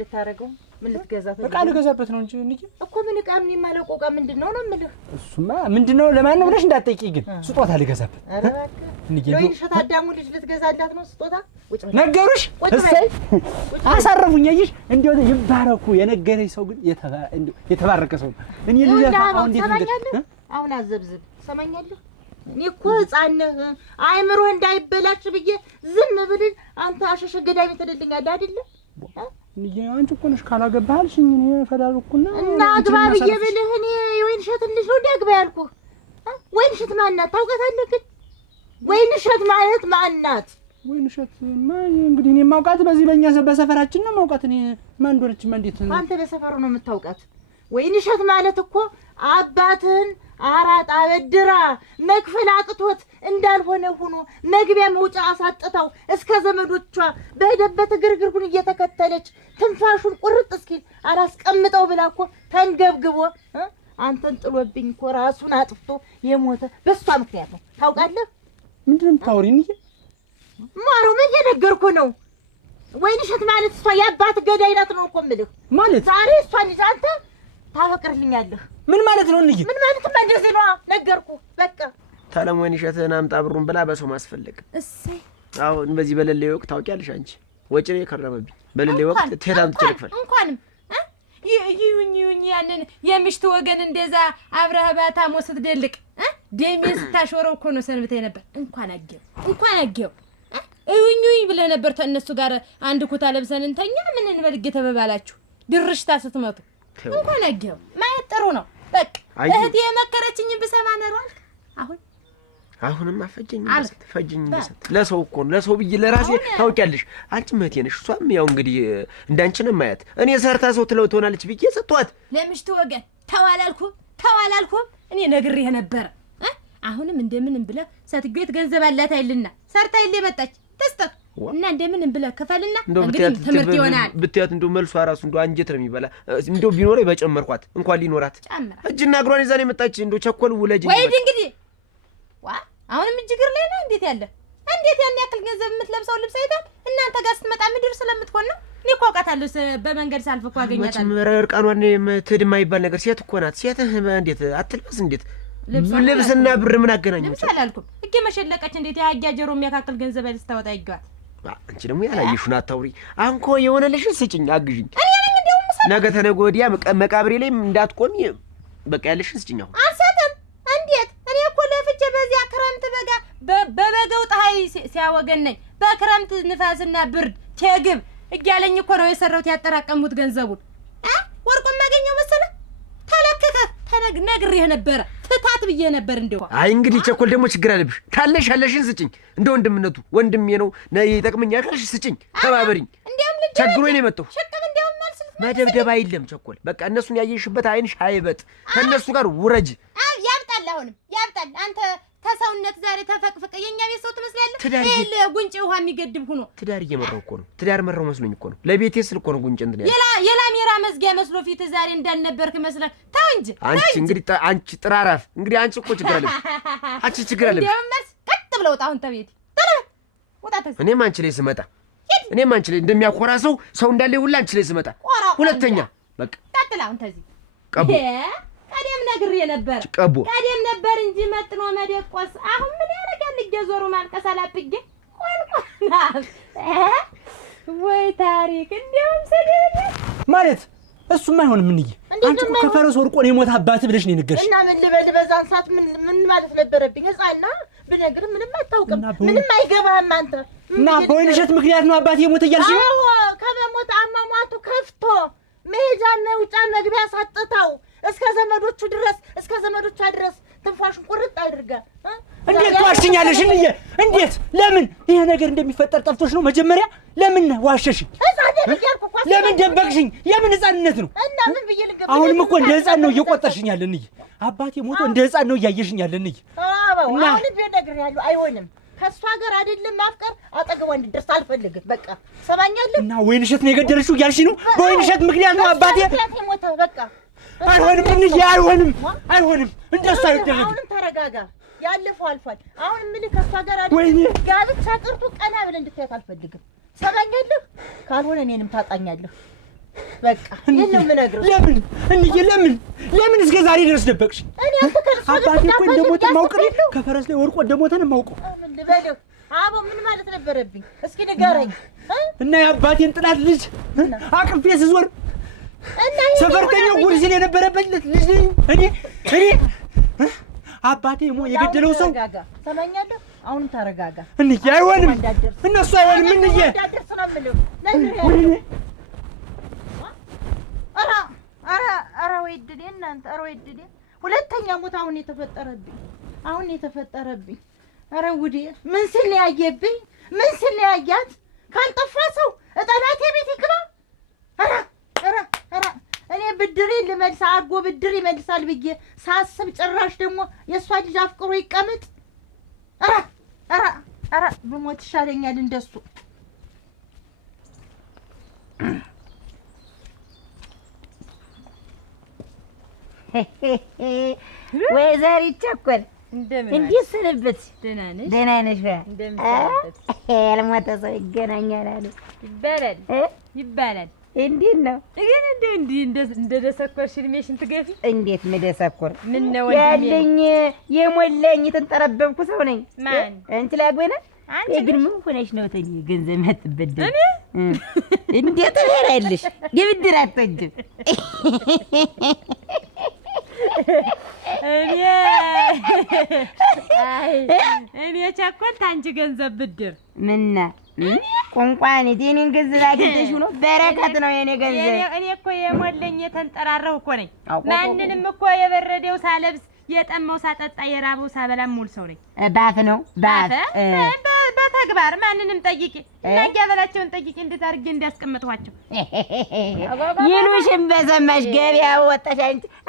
ልታረገው? ምን ልትገዛት? ዕቃ ልገዛበት ነው እንጂ እንዬ እኮ ምን ዕቃ? ምን የማላውቀው ዕቃ ምንድን ነው የምልህ። እሱማ ምንድን ነው ለማን ነው ብለሽ እንዳትጠይቂ፣ ግን ስጦታ ልገዛበት። ኧረ እባክህ ወይ እሸት አዳሙ ልጅ ልትገዛላት ነው ስጦታ? ነገሩሽ? እሰይ አሳረፉኝ። አየሽ እንዴው ይባረኩ። የነገረኝ ሰው ግን የተባረከ ሰው ነው። እኔ ልለፋ አሁን እንዴት ነው አሁን አዘብዝብ ሰማኛለህ። እኔ እኮ ሕፃን ነህ፣ አይምሮህ እንዳይበላሽ ብዬ ዝም ብልህ አንተ አሸሸ ገዳሚ ትልልኛለህ አይደለ? እንዴ አንቺ እኮ ነሽ ካላገባህልሽኝ እኔ ፈዳልኩና እና አግባ ብዬ ብልህ እኔ የወይንሸት ልጅ ነው ደግባ ያልኩህ። ወይንሸት ማናት ታውቃታለህ? ግን ወይንሸት ማለት ማናት? ወይንሸት ማን? እንግዲህ እኔ የማውቃት በዚህ በእኛ በሰፈራችን ነው የማውቃት። እኔ ማን እንደሆነች እንዴት አንተ በሰፈሩ ነው የምታውቃት? ወይንሸት ማለት እኮ አባትህን አራጣ በድራ መክፈል አቅቶት እንዳልሆነ ሆኖ መግቢያ መውጫ አሳጥታው እስከ ዘመዶቿ በሄደበት ግርግርጉን እየተከተለች ትንፋሹን ቁርጥ እስኪል አላስቀምጠው ብላ እኮ ተንገብግቦ አንተን ጥሎብኝ እኮ ራሱን አጥፍቶ የሞተ በሷ ምክንያት ነው። ታውቃለህ? ምንድን ነው የምታወሪኝ? ማሩ ምን እየነገርኩህ ነው? ወይንሸት ማለት እሷ የአባት ገዳይ ናት ነው እኮ የምልህ። ማለት ዛሬ እሷን ይዘህ አንተ ታፈቅርልኛለህ። ምን ማለት ነው? እንዴ ምን ማለት ነው? እንደዚህ ነው ነገርኩህ። በቃ ታለም ወይንሸትን አምጣ ብሩን ብላ በሰው ማስፈለግ። እሰይ አሁን በዚህ በለሌ ወቅት ታውቂያለሽ አንቺ ወጪ ነው የከረመብኝ። በለሌ ወቅት ተዳም ትልክፈል እንኳንም ይሁን ያንን የሚሽቱ ወገን እንደዛ አብረህ ባታሞ ስትደልቅ ደሜን ስታሾረው እኮ ነው ሰንብተህ ነበር። እንኳን አገው እዩኝ ብለህ ነበር። ተነሱ ጋር አንድ ኩታ ለብሰን እንተኛ ምን እንበልግ ተበባላችሁ ድርሽታ ስትመጡ እንኳን አገው ማየት ጥሩ ነው። በቃ እህቴ የመከረችኝ ብሰማ ነበር። አሁንም ፈጀኝ ለሰው እኮ ነው ለሰው ብዬ ለራሴ ታውቂያለሽ። አንቺ መቴ ነሽ፣ እሷም ያው እንግዲህ እንዳንቺ ነው ማያት። እኔ ሰርታ ሰው ትሆናለች ብዬ ሰጥቷት ለምሽቱ ወገን ተዋላልኩም እኔ ነግሬህ ነበር። አሁንም እንደምንም ብለህ ሰትጌት ገንዘብ አላት አይልና ሰርታ ይሌ መጣች ተስጠት እና እንደምንም ብለህ ከፈልና እንግዲህ ትምህርት ይሆናል ብትያት እንደው መልሷ ራሱ እንደው አንጀት ነው የሚበላ። እንደው ቢኖር በጨመርኳት እንኳን ሊኖራት እጅና እግሯን ይዛኔ መጣች። እንደው ቸኮል ውለጅ ወይ እንግዲህ አሁንም እጅግር ላይ ነው። እንዴት ያን ያክል ገንዘብ የምትለብሰው ልብስ አይታል እናንተ ጋር ስትመጣ ምድር ስለምትሆን ነው። እኔ እኮ አውቃታለሁ። በመንገድ ሳልፍ እኮ አገኛታለሁ። እርቃኗን ትሄድ የማይባል ነገር ሴት እኮ ናት። ሴት እንዴት አትልበስ? እንዴት ልብስና ብር ምን አገናኘው? ልብስ አላልኩም እጌ መሸለቀች። እንዴት ያያ ጀሮ የሚያካክል ገንዘብ ልታወጣ ይገባል? አንቺ ደግሞ ያላየሽውን አታውሪ። አንኮ የሆነልሽን ስጭኝ፣ አግዥኝ። ነገ ተነገ ወዲያ መቃብሬ ላይ እንዳትቆሚ በቃ ያለሽን ስጭኝ። አሁን አልሰጥም። እንዴት? እኔ እኮ ለፍቼ በዚያ ክረምት በበጋው ፀሐይ ሲያወገነኝ በክረምት ንፋስና ብርድ ቸግብ እያለኝ እኮ ነው የሰራሁት ያጠራቀሙት ገንዘቡን። ወርቁን ማገኘው መሰለህ? ተለከከ ነግሬህ ነበረ። ፍታት ብዬ ነበር። እንደው አይ እንግዲህ ቸኮል ደግሞ ችግር አለብሽ። ካለሽ ያለሽን ስጭኝ። እንደ ወንድምነቱ ወንድሜ ነው ይጠቅመኛል ካልሽ ስጭኝ፣ ተባበሪኝ። ቸግሮኝ ነው የመጣሁ። መደብደብ አይደለም ቸኮል። በቃ እነሱን ያየሽበት አይንሽ አይበጥ። ከእነሱ ጋር ውረጅ። ያብጣል፣ አሁንም ያብጣል። አንተ ተሰውነት ዛሬ ተፈቅፍቀ የኛ ቤት ሰው ትመስላለህ። ይሄ ጉንጭ ውሃ የሚገድብ ሆኖ ትዳር እየመራው እኮ ነው። ትዳር መራው መስሎኝ እኮ ነው። ለቤቴ ስል እኮ ነው ጉንጭ እንትን ያለ የላሜራ መዝጊያ መስሎ ፊት ዛሬ እንዳልነበርክ መስለህ ተው እንጂ። አንቺ እንግዲህ አንቺ ጥራራፍ እንግዲህ አንቺ እኮ ችግር አለሽ። አንቺ ችግር አለሽ። እንደምመስ ቀጥ ብለው ወጣ። አሁን ተቤት ወጣ። እኔም አንቺ ላይ ስመጣ እኔም አንቺ ላይ እንደሚያኮራ ሰው እንዳለ ሁሉ አንቺ ላይ ስመጣ ሁለተኛ በቃ ቀጥል። አሁን ተዚህ ቀቡ ቀደም ነግሬህ ነበር። ቀደም ነበር እንጂ መጥኖ መደቆስ። አሁን ምን ያደርጋል? እየዞሩ ማልቀስ አላብጌ ቆልቆና ወይ ታሪክ እንደውም ሰደደ ማለት እሱማ አይሆንም። ምን አንቺ እኮ ከፈረስ ወርቆ ነው የሞተ አባት ብለሽ ነው የነገርሽ። እና ምን ልበል? በዛን ሰዓት ምን ማለት ነበረብኝ? ሕፃንና ብነግርህ ምንም አታውቅም፣ ምንም አይገባህም አንተ። እና በወይንሸት ምክንያት ነው አባቴ የሞተ እያልሽ ነው? አዎ ከመሞት አሟሟቱ ከፍቶ መሄጃ መውጫ መግቢያ ሳጥተው እስከ ዘመዶቹ ድረስ ትንፋሽን ቁርጥ አድርጋ። እንዴት ዋሽኛለሽ እንዬ? እንዴት? ለምን ይሄ ነገር እንደሚፈጠር ጠፍቶሽ ነው? መጀመሪያ ለምን ዋሸሽኝ? ለምን ደበቅሽኝ? የምን ህፃንነት ነው? እና ምን ብዬ ልንገር? አሁንም እኮ እንደ ህፃን ነው እየቆጠርሽኝ ያለ እንዬ። አባቴ ሞቶ እንደ ህፃን ነው እያየሽኝ ያለ እንዬ። አዎ አሁን ብነግርህ አይሆንም። ከሷ ሀገር አይደለም ማፍቀር አጠገቧ እንድትደርስ አልፈልግም። በቃ ሰማኛለህ? እና ወይንሸት ነው የገደልሽው እያልሽ ነው? በወይንሸት ምክንያት ነው አባቴ ሞተ። በቃ አይሆንም እንዬ፣ አይሆንም። እንደሱ አይደረግም። አሁንም ተረጋጋ። ያለፈው አልፏል። አሁን ምን ከሷ ጋር አይደለም ጋብቻ ቅርቱ ቀና ብለህ እንድትያት አልፈልግም። ሰማኛለህ? ካልሆነ እኔንም ታጣኛለህ። በቃ ይሄን ነው የምነግርህ። ለምን እንዬ? ለምን እስከ ዛሬ ድረስ ደበቅሽ? እኔ አንተ ከርሱ አባቴ እኮ እንደሞተ ማውቀኝ ከፈረስ ላይ ወድቆ እንደሞተ ነው የማውቀው። ምን ልበልህ? አቦ ምን ማለት ነበረብኝ? እስኪ ንገረኝ። እና የአባቴን ጥላት ልጅ አቅፌ ስዞር ሰፈርተኛው ጉድ ሲል የነበረበት ልጅ እኔ አባቴ የገደለው ሰው። ሰማኛለህ? አሁን ተረጋጋ እንዬ። አይሆንም፣ እነሱ አይሆንም እንዬ። ኧረ ወይ እድሌ እናንተ! ኧረ ወይ እድሌ! ሁለተኛ ሞት አሁን የተፈጠረብኝ። ኧረ ጉዴ! ምን ሲል ነው ያየብኝ? ምን ሲል ነው ያያት? ካልጠፋ ሰው እጠላቴ ቤት ይግባ። ኧረ እኔ ብድሬ ልመልስ አድርጎ ብድር ይመልሳል ብዬ ሳስብ ጭራሽ ደግሞ የእሷ ልጅ አፍቅሮ ይቀመጥ። ኧረ ብሞት ይሻለኛል እንደሱ። ወይዘሪት ቸኮል እንዴት ሰነበት? ደህና ነሽ? ያልሞተ ሰው ይገናኛል አሉ ይባላል። እንዴት ነው ግን እንደደሰኮርሽ እድሜሽን ትገፊ? እንዴት ምደሰኮር? ምን ነው ያለኝ የሞላኝ የተንጠረበብኩ ሰው ነኝ። ማን አንቺ ላጎና ግን ምን ሆነሽ ነው ተኝ ገንዘብ ማትበደል? እንዴት ትሄራለሽ? የብድር አትወጂም? እኔ ቸኮል ታንቺ ገንዘብ ብድር ምና ቋንቋን የኔን ገንዘብ አግኝተሽ ነው? በረከት ነው የኔ ገንዘብ። እኔ እኮ የሞለኝ የተንጠራረው እኮ ነኝ። ማንንም እኮ የበረደው ሳለብስ የጠማው ሳጠጣ የራበው ሳበላም ሙሉ ሰው ነኝ። ባፍ ነው ባፍ በተግባር ማንንም ጠይቂ እና ያበላቸውን ጠይቂ እንዴት አድርጌ እንዳስቀምጥኋቸው ይሉሽም በሰማሽ ገበያ ወጣሽ።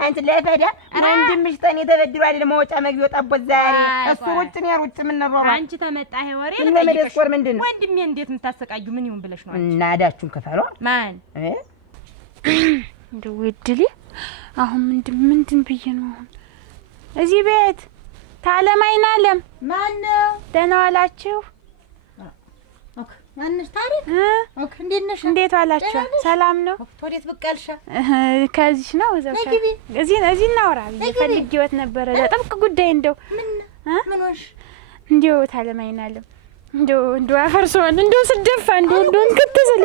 አንቺ ለፈዳ ወንድምሽ ጠኔ ተበድሮ አይደል መውጫ መግቢያው ጠቦት ዛሬ እሱ ሩጭ ነው ሩጭ ምን ነው አንቺ ተመጣህ ወሬ ለጠይቅሽ ምንድነው ወንድሜ እንዴት የምታሰቃዩ ምን ይሁን ብለሽ ነው አንቺ እናዳችሁን ከፈሏ ማን እንደው እድሌ አሁን ምንድን ብዬ ነው አሁን እዚህ ቤት ታለም አይናለም ማን ነው? ደህና ዋላችሁ? ማንሽ ታሪክ እንዴት ነሽ? እንዴት ዋላችሁ? ሰላም ነው? ወዴት ብቅ አልሻ? ከዚህ ነው እዚህ እናውራ ብዬሽ ፈልጌዎት ነበረ ለጥብቅ ጉዳይ። እንደው ምን ሆንሽ? እንደው ታለም አይናለም እንደው አፈርሶን እንደው ስደፋ እንደው እንክትስል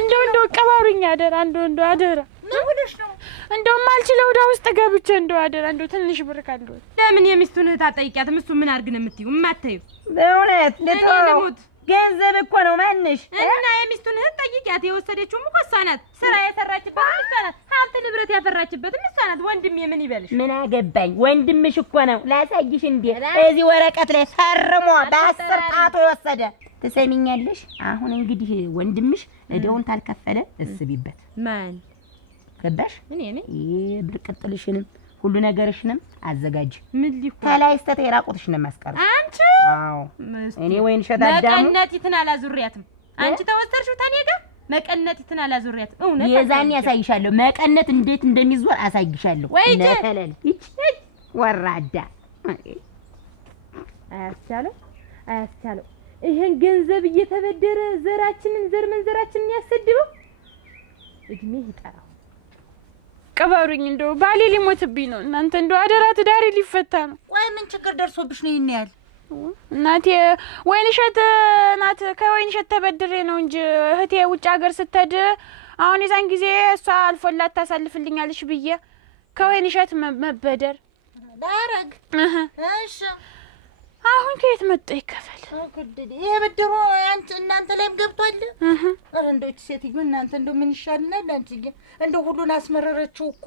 እንደው ቀባሩኝ አደራ እንደው አደራ ምን ሆነሽ ነው? እንደው ማልችለው ወደ ውስጥ ገብቼ እንደው አደራ እንደው ትንሽ ብር ካለው ለምን የሚስቱን እህት አትጠይቂያትም? እሱ ምን አድርግ ነው የምትይው? የማታዪው በእውነት ልሞት ገንዘብ እኮ ነው ማንሽ እና የሚስቱን እህት ጠይቂያት። የወሰደችውም እኮ እሷ ናት። ስራ የሰራችበት እሷ ናት። ሀብት ንብረት ያፈራችበትም እሷ ናት። ወንድሜ ምን ይበልሽ? ምን አገባኝ? ወንድምሽ እኮ ነው። ላሳይሽ እንዴ እዚህ ወረቀት ላይ ፈርሞ በ10 ጣቱ የወሰደ። ትሰሚኛለሽ? አሁን እንግዲህ ወንድምሽ እዳውን ታልከፈለ እስቢበት። ማን ገባሽ? እኔ ነኝ። ብር ቅጥልሽንም ሁሉ ነገርሽንም አዘጋጅ። ምን ሊኩ ከላይ እስከ የራቁትሽን ማስቀር አንቺ? አዎ እኔ ወይን ሸዳዳሙ መቀነቲትን አላዙሪያትም። አንቺ ተወሰርሽው ታኔ ጋር መቀነቲትን አላዙሪያት። እውነት የዛኔ ያሳይሻለሁ። መቀነት እንዴት እንደሚዞር አሳይሻለሁ። ነከለል ይቺ ወራዳ አያስቻለው ይሄን ገንዘብ እየተበደረ ዘራችንን ዘር መንዘራችንን ያሰድበው እድሜ ይጣራው። ቀበሩኝ እንደው ባሌ ሊሞትብኝ ነው። እናንተ እንደው አደራ ትዳሬ ሊፈታ ነው። ቆይ ምን ችግር ደርሶብሽ ነው ይሄን ያህል? እናቴ ወይንሸት ናት። ከወይንሸት ተበድሬ ነው እንጂ እህቴ ውጭ ሀገር ስትሄድ አሁን የዛን ጊዜ እሷ አልፎላት ታሳልፍልኛለሽ ብዬ ከወይንሸት መበደር ዳረግ እሺ። አሁን አሁን ከየት መጣ ይከፈል? ይሄ ብድሩ አንቺ እናንተ ላይም ገብቷል። ኧረ እንደው ሴትዮ እናንተ እንደው ምን ይሻልናል? አንቺዬ እንደው ሁሉን አስመረረችው እኮ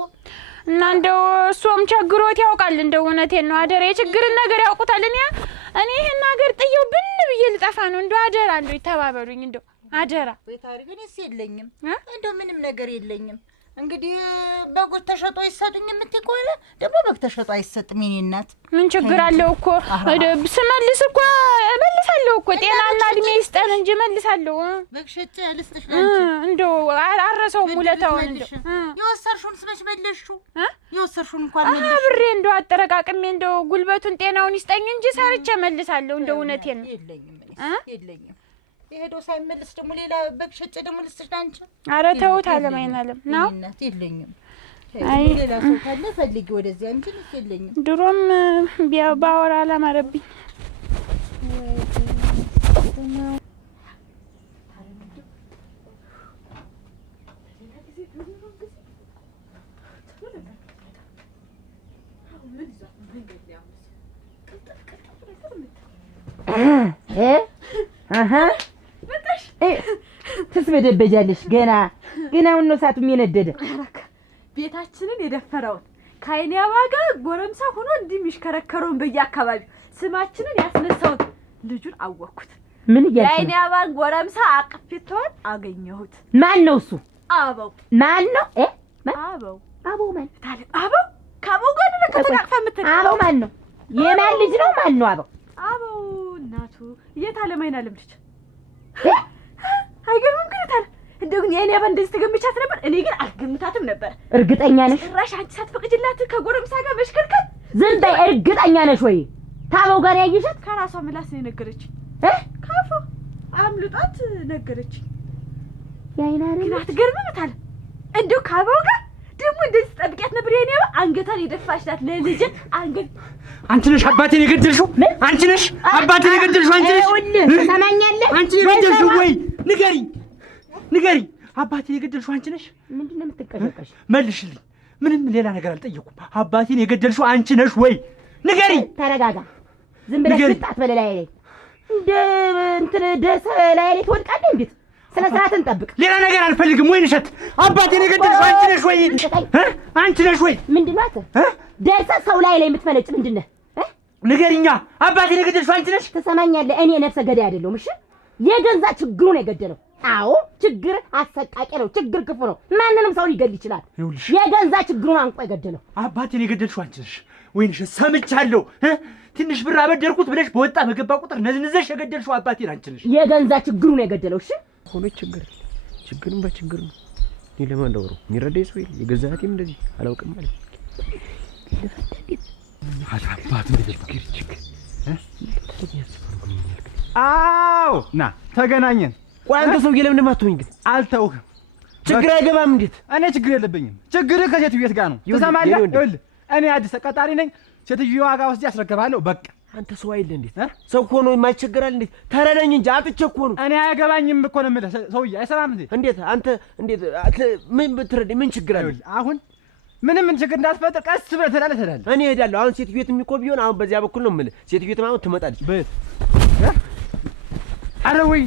እና እንደው እሱም ቸግሮት ያውቃል። እንደው እውነቴን ነው አደራ የችግርን ነገር ያውቁታል። እኔ ይሄን ነገር ጥየው ብን ብዬ ልጠፋ ነው። እንደው አደራ እንደው ይተባበሩኝ እንደው አደራ። ወይ ታሪክ እኔስ የለኝም እንደው ምንም ነገር የለኝም። እንግዲህ በጎች ተሸጦ ይሰጡኝ የምትይ ከሆነ ደግሞ በግ ተሸጦ አይሰጥም። የእኔ እናት ምን ችግር አለው እኮ ስመልስ እኮ እመልሳለሁ እኮ ጤናና እድሜ ይስጠን እንጂ እመልሳለሁ። በግ ሸጬ ልስጥሽ አንቺ እንደው አረሰውም ውለታውን እንደው የወሰርሽውን ስመች መለስሽው የወሰርሽውን እንኳን መለስሽው አብሬ እንደው አጠረቃቅሜ እንደው ጉልበቱን ጤናውን ይስጠኝ እንጂ ሰርቼ እመልሳለሁ። እንደው እውነቴን ነው የለኝም የሄዶ ሳይመልስ ደግሞ ሌላ በግ ሸጬ ደግሞ ልስጥሽ አንቺ። ኧረ ተውት አለማይናለም ነው እናት የለኝም። ሌላ ሰው ካለ ፈልጊ ወደዚያ እንጂ የለኝም። ድሮም ባወራ አላማረብኝ። ትስበደበጃለሽ ገና አሁን ነው ሰዓቱ የነደደ። ቤታችንን የደፈረውን ከአይኔ አባጋ ጎረምሳ ሆኖ እንዲህ የሚሽከረከረውን በየአካባቢው ስማችንን ያስነሳውን ልጁን አወቅኩት። ምን እያልሽ ነው? የአይኔ አባን ጎረምሳ አቅፌቷን አገኘሁት። ማን ነው እሱ? አበው። ማን ነው? አበው ማን? አበው ከአበው ጋር ነው ከተቃቅፈ የምትል አበው ማን ነው? የማን ልጅ ነው? ማን ነው አበው? አበው እናቱ የታለማይና ልምድች አይገርምም? ግን ታል እንደው ግን የኔ አባ እንደዚህ ተገምቻት ነበር። እኔ ግን አልገምታትም ነበር። እርግጠኛ ነሽ? ጭራሽ አንቺ ሳትፈቅጂላት ከጎረምሳ ጋር መሽከርከር። ዝም በይ። እርግጠኛ ነሽ ወይ? ታበው ጋር ያየሻት? ከራሷ ምላስ ነው የነገረችኝ። ካፎ አምልጧት ነገረችኝ። ያይናረ ግን አትገርምም? ታል እንደው ካበው ጋር ደግሞ እንደዚህ ጠብቂያት ነበር። የኔ አባ አንገቷን የደፋሽላት ለልጅ አንገት። አንቺ ነሽ አባቴን የገደልሽው? አንቺ ነሽ አባቴን የገደልሽው? አንቺ ነሽ? ትሰማኛለህ? አንቺ የገደልሽው ወይ? ንገሪኝ። አባቴን የገደልሽው አንቺ ነሽ? ምንድን ነው የምትቀሸቀሽ? መልሽልኝ። ምንም ሌላ ነገር አልጠየኩም። አባቴን የገደልሽው አንቺ ነሽ ወይ? ንገሪኝ። ተረጋጋ። ዝም ብለሽ ስጣት በለላይ ላይ እንደ እንትን ደስ ላይ ላይ ትወድቃለህ። እንዴት ስነ ስርዓትን ጠብቅ። ሌላ ነገር አልፈልግም። ወይ ንሸት አባቴን የገደልሽው አንቺ ነሽ ወይ? አንቺ ነሽ ወይ? ምንድን ነው ደርሰህ ሰው ላይ የምትፈነጭ ምንድን ነህ? ንገሪኛ። አባቴን የገደልሽው አንቺ ነሽ? ትሰማኛለህ? እኔ ነፍሰ ገዳይ አይደለሁም። እሺ የገንዛ ችግሩ ነው የገደለው። አዎ ችግር አሰቃቂ ነው። ችግር ክፉ ነው። ማንንም ሰው ሊገል ይችላል። የገንዛ ችግሩን አንቆ የገደለው አባቴን የገደልሽው አንቺ ነሽ ወይ? ንሸት ሰምቻለሁ። ትንሽ ብር አበደርኩት ብለሽ በወጣ በገባ ቁጥር ነዝንዘሽ የገደልሽው አባቴን አንቺ ነሽ። የገንዛ ችግሩ ነው የገደለው። እሺ ሆኖ ችግሩን በችግር ነው። እኔ ለማን ደውሮ የሚረዳኝ ሰው የለ። የገዛቴም እንደዚህ አላውቅም ማለት አባቱ ችግር አዎ ና ተገናኘን። ቆይ አንተ ሰውዬ ለምን እንደማትሆኝ ግን? አልተውህም። ችግር አይገባም። እንዴት? እኔ ችግር የለብኝም። ችግርህ ከሴትዮ ቤት ጋር ነው። ትሰማለህ? ይኸውልህ እኔ አዲስ ተቀጣሪ ነኝ። ሴትዮዋ ጋር ወስጄ አስረክባለሁ። በቃ አንተ ሰው አይደል እንዴት? ሰው እኮ ነው የማይቸገራል። እንዴት ተረዳኝ እንጂ አጥቼ እኮ ነው። እኔ አያገባኝም እኮ ነው የምልህ። ሰውዬ አይሰማም እንዴ? እንዴት አንተ እንዴት ምን ብትረዳኝ ምን ችግር አለ? አሁን ምንም ችግር እንዳትፈጥር ቀስ ብለህ ትሄዳለህ። እኔ እሄዳለሁ። አሁን ሴትዮ ቤት የሚቆም ቢሆን አሁን በዚያ በኩል ነው የምልህ። ሴትዮ ቤት ማለት ትመጣለች። በት አረ ወይ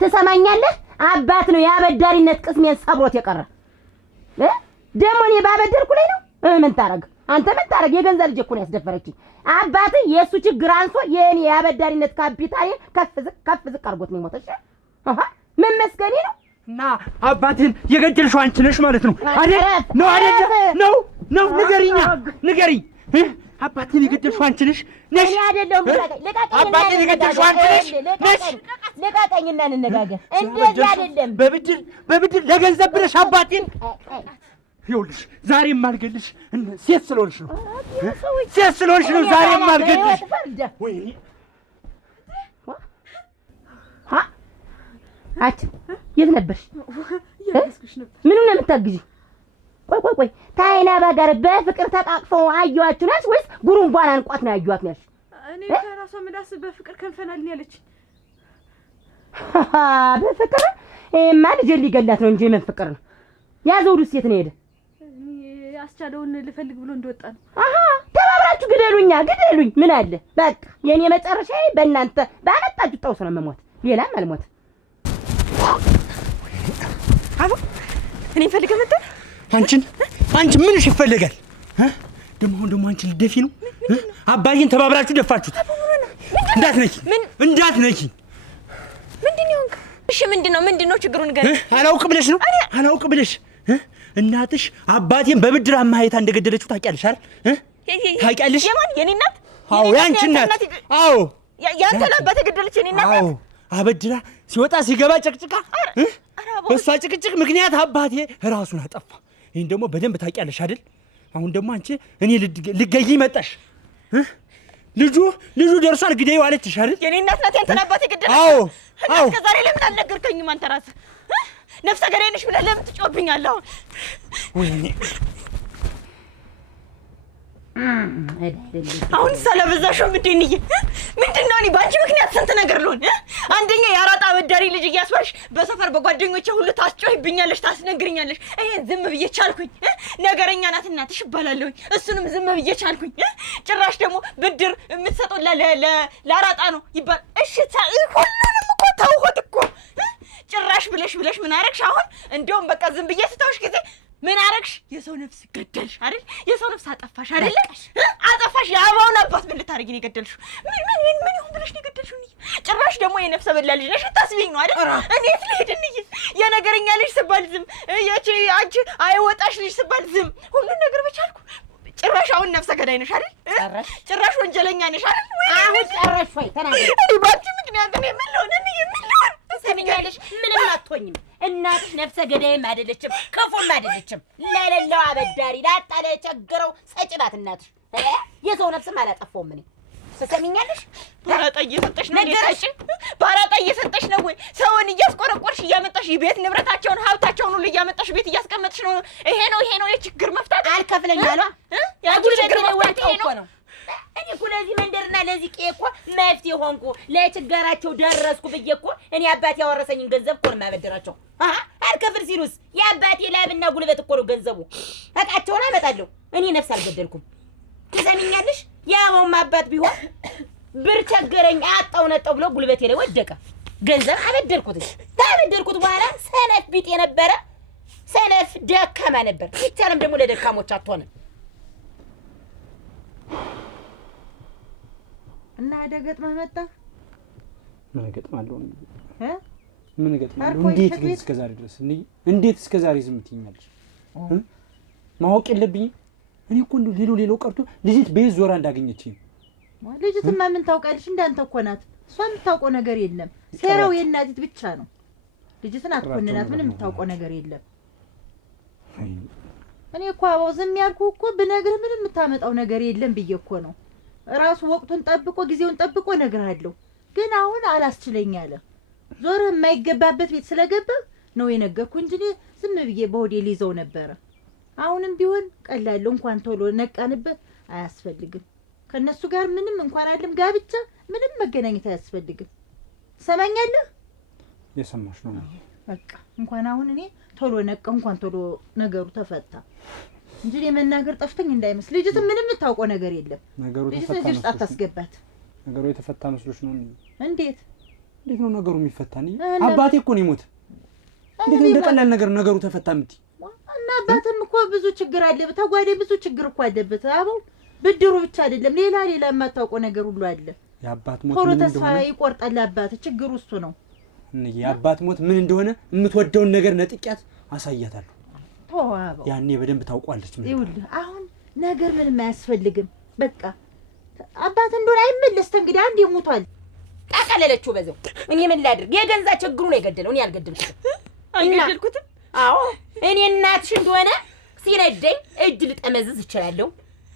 ትሰማኛለህ? አባት ነው የአበዳሪነት ቅስሜን ሰብሮት የቀረ ደግሞ እኔ ባበደርኩ ላይ ነው። ምን ታረግ አንተ? ምን ታረግ? የገንዘብ ልጅ እኮ ነው ያስደፈረችኝ። አባት የእሱ ችግር አንሶ የእኔ የአበዳሪነት ካፒታሌን ከፍ ዝቅ አድርጎት ነው የሞተሽ። ምን መስገኔ ነው? እና አባቴን የገደልሽው አንቺ ነሽ ማለት ነው አይደል? ነው አይደል? ነው ንገሪኝ። አባቴን የገደልሽው አንቺ ነሽ? እኔ አይደለሁም። አባቴን የገደልሽው አንቺ ነሽ? ልቀቀኝና እንነጋገር። እንደዚህ አይደለም። በብድር ለገንዘብ ብለሽ አባቴን ይኸውልሽ፣ ዛሬም አልገልሽ ሴት ስለሆንሽ ነው። ዛሬም አልገልሽ። ወይኔ አች የት ነበርሽ? ምኑን ነው የምታግዢው? ቆይ ታይና ባጋር በፍቅር ተቃቅፈው አየኋችሁ ነሽ ወይስ ጉሩምቧን አንቋት ነው ያየኋት ነሽ? እኔ ከራሷ ምላስ በፍቅር ከንፈናል ያለች። በፍቅር ማን ልጅ ሊገላት ነው እንጂ ምን ፍቅር ነው? ያዘውዱ ሴት ነው ሄደ። አስቻለውን ልፈልግ ብሎ እንደወጣ ነው። ተባብራችሁ ግን ግደሉኝ ምን አለ በቃ የኔ መጨረሻዬ በእናንተ ባመጣችሁ ጠውስ ነው የምሞት ሌላም አልሞት አቦ እኔ ፈልገህ መጣህ አንቺ ምንሽ ይፈልጋል ደግሞ አንቺ ልደፊ ነው አባዬን ተባብራችሁ ደፋችሁት እንዳትነኪ ምንድነው እሺ ምንድነው ችግሩ ንገረኝ አላውቅ ብለሽ እናትሽ አባቴን በብድር አማሃይታ እንደገደለችው ታውቂያለሽ አይደል ታውቂያለሽ የኔ እናት አዎ ያንቺ እናት አዎ ያንተ አባት የገደለች የኔ እናት አዎ አበድራ ሲወጣ ሲገባ ጨቅጭቃ በሷ ጭቅጭቅ ምክንያት አባቴ ራሱን አጠፋ ይሄን ደግሞ በደንብ ታውቂያለሽ አይደል አሁን ደግሞ አንቺ እኔ ልገይ መጣሽ ልጁ ደርሷል ግዴው አለችሽ አይደል የኔ እናት ናት ያንተ አባት የገደለች አዎ ከዛሬ ለምን አልነገርከኝም አንተ ራስህ ነፍሰ ገዳይ ነሽ ብለህ ለምን ትጮህብኛለህ ወይኔ አሁን ሰለበዛሽው ምንድነው እኔ ባንቺ ምክንያት ስንት ነገር ልሆን አንደኛ የአራጣ አበዳሪ ልጅ እያስባልሽ በሰፈር በጓደኞቼ ሁሉ ታስጮህብኛለሽ ታስነግርኛለሽ ይሄን ዝም ብዬ ቻልኩኝ ነገረኛ ናት እናትሽ እባላለሁኝ እሱንም ዝም ብዬ ቻልኩኝ ጭራሽ ደግሞ ብድር የምትሰጠው ለአራጣ ነው ይባል እሺ ሁሉንም እኮ ተውሁት እኮ ጭራሽ ብለሽ ምን አረግሽ አሁን እንደውም በቃ ዝም ብዬ ስታውሽ ጊዜ ምን አረግሽ የሰው ነፍስ ገደልሽ አይደል የሰው ነፍስ አጠፋሽ አይደል አጠፋሽ ያባውን አባት ምን ልታረጊ ነው የገደልሽው ምን ይሁን ብለሽ ነው የገደልሽው ጭራሽ ደግሞ የነፍሰ በላ ልጅ ነሽ ታስቢኝ ነው አይደል እኔ ስለሄድ የነገረኛ ልጅ ስባል ዝም አንቺ አይወጣሽ ልጅ ስባል ዝም ሁሉ ነገር በቻልኩ ጭራሽ አሁን ነፍሰ ገዳይ ነሽ አይደል ጭራሽ ወንጀለኛ ነሽ አይደል አሁን ጨረሽ ወይ ተናገር እኔ ባንቺ ምክንያት እኔ ምን ልሆን ሰሚኛለሽ ምንም አትሆኝም እናትሽ ነፍሰ ገዳይም አይደለችም ክፉም አይደለችም ለሌለው አበዳሪ ላጣለ ቸገረው ሰጪ ናት እናትሽ የሰው ነፍስም አላጠፋውም እኔ ሰሚኛለሽ ባራጣ እየሰጠሽ ነው ነገርሽ ባራጣ እየሰጠሽ ነው ወይ ሰውን እያስቆረቆርሽ እያመጣሽ ቤት ንብረታቸውን ሀብታቸውን ሁሉ እያመጣሽ ቤት እያስቀመጥሽ ነው ይሄ ነው የችግር መፍታት አልከፍለኛሏ ያንቺ ችግር መፍታት ይሄ ነው እኔ እኮ ለዚህ መንደርና ለዚህ ቄ እኮ መፍትሄ ሆንኩ ለችግራቸው ደረስኩ ብዬ እኮ እኔ አባቴ ያወረሰኝን ገንዘብ እኮ ነው የማበድራቸው አልከፍል ሲሉስ የአባቴ ላብና ጉልበት እኮ ነው ገንዘቡ እቃቸውን አመጣለሁ እኔ ነፍስ አልገደልኩም ትሰሚኛለሽ ያውም አባት ቢሆን ብር ቸገረኝ አጣው ነጣው ብሎ ጉልበቴ ላይ ወደቀ ገንዘብ አበደርኩት በኋላ ሰነፍ ቢጤ ነበረ ሰነፍ ደካማ ነበር ይቻለም ደግሞ ለደካሞች አትሆንም እና አደገጥመህ መጣ ምን ገጥማለሁ እንዴት ግን እስከዛሬ ድረስ እንዴት እስከዛሬ ዝም ትይኛለሽ ማወቅ የለብኝም እኔ እኮ እንደው ሌሎ ቀርቶ ልጅት ቤት ዞራ እንዳገኘችኝ ልጅትማ ምን ታውቃለሽ እንዳንተ እኮ ናት እሷ የምታውቀው ነገር የለም ሴራው የእናቲት ብቻ ነው ልጅትን አትኮንናት ምንም የምታውቀው ነገር የለም እኔ እኮ አባው ዝም ያልኩ እኮ ብነግርህ ምንም የምታመጣው ነገር የለም ብዬ እኮ ነው ራሱ ወቅቱን ጠብቆ ጊዜውን ጠብቆ እነግርሃለሁ ግን አሁን አላስችለኝ አለ ዞር የማይገባበት ቤት ስለገባ ነው የነገርኩ እንጂ ዝም ብዬ በሆዴ ሊይዘው ነበር አሁንም ቢሆን ቀላል እንኳን ቶሎ ነቃንበት አያስፈልግም ከነሱ ጋር ምንም እንኳን አይደለም ጋብቻ ምንም መገናኘት አያስፈልግም ሰማኛለህ የሰማሽ ነው በቃ እንኳን አሁን እኔ ቶሎ ነቃ እንኳን ቶሎ ነገሩ ተፈታ እንጂ ለመናገር ጠፍተኝ እንዳይመስል ልጅት ምንም ታውቆ ነገር የለም ነገሩ ተፈታ ነው አታስገባት ነገሩ የተፈታ መስሎሽ ነው እንዴት ነው ነገሩ የሚፈታኝ አባቴ እኮ ነው ይሞት እንዴት እንደቀላል ነገሩ ተፈታ ምት እና አባትም እኮ ብዙ ችግር አለበት ተጓዴ ብዙ ችግር እኮ አለበት አባው ብድሩ ብቻ አይደለም ሌላ የማታውቀው ነገር ሁሉ አለ የአባት ሞት ምን እንደሆነ ተስፋ ይቆርጣል አባት ችግሩ እሱ ነው የአባት ሞት ምን እንደሆነ የምትወደውን ነገር ነጥቂያት አሳያታለሁ ተዋባው ያኔ በደንብ ታውቋለች ምን ይኸውልህ አሁን ነገር ምንም አያስፈልግም በቃ አባት እንደሆነ አይመለስ እንግዲህ አንዴ ሞቷል ታቀለለችው በዛው እኔ ምን ላድርግ የገንዛ ችግሩ ነው የገደለው እኔ አልገደልኩትም አዎ እኔ እናትሽ እንደሆነ ሲነደኝ እጅ ልጠመዝዝ እችላለሁ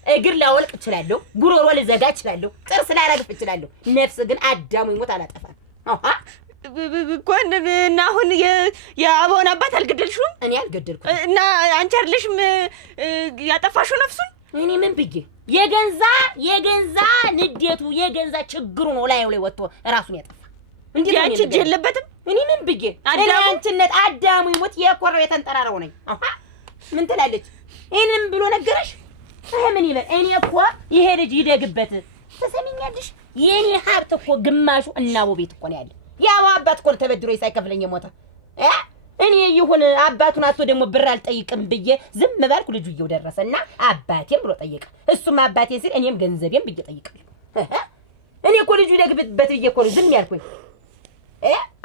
እግር ላወልቅ እችላለሁ ጉሮሮ ልዘጋ እችላለሁ ጥርስ ላረግፍ እችላለሁ ነፍስ ግን አዳሙ ይሞት አላጠፋም እና አሁን የአባውን አባት አልገደልሽውም እኔ አልገደልኩት እና አንቺ አይደለሽም ያጠፋሽው ነፍሱን እኔ ምን ብዬ የገንዛ ንዴቱ የገንዛ ችግሩ ነው ላይ ወጥቶ ራሱን ያጠፋ እንዴ አንቺ እጅ የለበትም እኔ ምን ብዬ አንቺነት አዳሙ ይሞት የቆረው የተንጠራራው ነኝ ምን ትላለች ይሄንን ብሎ ነገረሽ ምን ይበል? እኔ እኮ ይሄ ልጅ ይደግበት ተሰሚኛለሽ። የኔ ሀብት እኮ ግማሹ እናቦ ቤት እኮ ነው ያለ። ያው አባት እኮ ተበድሮ ሳይከፍለኝ የሞተ እኔ ይሁን አባቱን አቶ ደግሞ ብር አልጠይቅም ብዬ ዝም ባልኩ ልጁ ደረሰና አባቴም ብሎ ጠየቀ። እሱም አባቴ ሲል እኔም ገንዘቤም ብዬ ጠይቃለሁ። እኔ እኮ ልጁ ይደግበት ብዬ እኮ ዝም ያልኩኝ።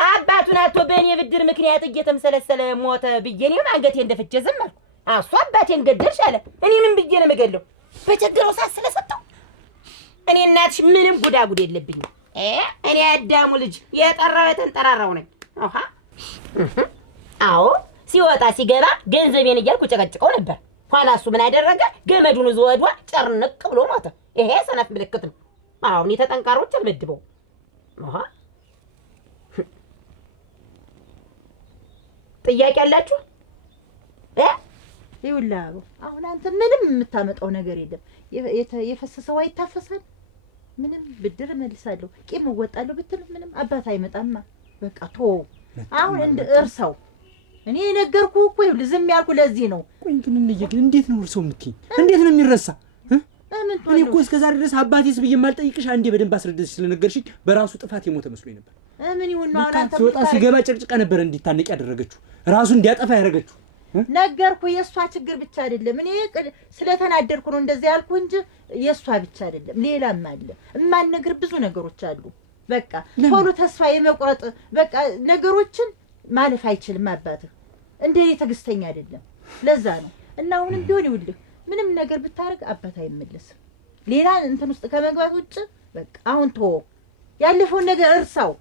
አባቱን አቶ በእኔ ብድር ምክንያት እየተምሰለሰለ ሞተ ብዬ እኔም አንገቴ እንደፍቼ ዝም አልኩ። እሱ አባቴን ገደልሽ አለ። እኔ ምን ብዬ ነው የምገለው? በቸግረው ሰዓት ስለሰጠው እኔ እናትሽ ምንም ጉዳጉድ የለብኝም። እኔ አዳሙ ልጅ የጠራው የተንጠራራው ነኝ። አዎ ሲወጣ ሲገባ ገንዘቤን እያልኩ ጨቀጭቀው ነበር። ኋላ እሱ ምን አደረገ? ገመዱን ይዞ ወዷ ጨርነቅ ብሎ ሞተ። ይሄ ሰነፍ ምልክት ነው። አሁን የተጠንካሮች አልመድበው። ጥያቄ አላችሁ? ይኸውልህ አሁን አንተ ምንም የምታመጣው ነገር የለም። የፈሰሰው አይታፈሳል። ምንም ብድር እመልሳለሁ ቂም እወጣለሁ ብትል ምንም አባት አይመጣማ። በቃ ቶ አሁን እርሳው። እኔ የነገርኩህ እኮ ይኸውልህ ዝም ያልኩህ ለዚህ ነው። ቆይ ግን እንዴት ነው እርሳው የምትይኝ? እንዴት ነው የሚረሳ? እኔ እኮ እስከ ዛሬ ድረስ አባቴስ ብዬ የማልጠይቅሽ አንዴ በደንብ አስረድተሽ ስለነገርሽኝ በራሱ ጥፋት የሞተ መስሎኝ ነበር። ምን ይሁን ነው አንተ ሲወጣ ሲገባ ጨቅጭቃ ነበር እንዲታነቅ ያደረገችው፣ ራሱ እንዲያጠፋ ያደረገችው። ነገርኩህ የእሷ ችግር ብቻ አይደለም። እኔ ስለተናደርኩ ነው እንደዚህ ያልኩህ እንጂ የእሷ ብቻ አይደለም፣ ሌላም አለ። የማልነግር ብዙ ነገሮች አሉ። በቃ ቶሎ ተስፋ የመቁረጥ በቃ ነገሮችን ማለፍ አይችልም። አባትህ እንደኔ ትዕግስተኛ አይደለም። ለዛ ነው እና አሁንም ቢሆን ይኸውልህ ምንም ነገር ብታረግ አባት አይመለስም። ሌላ እንትን ውስጥ ከመግባት ውጭ በቃ አሁን ተወው፣ ያለፈውን ነገር እርሳው።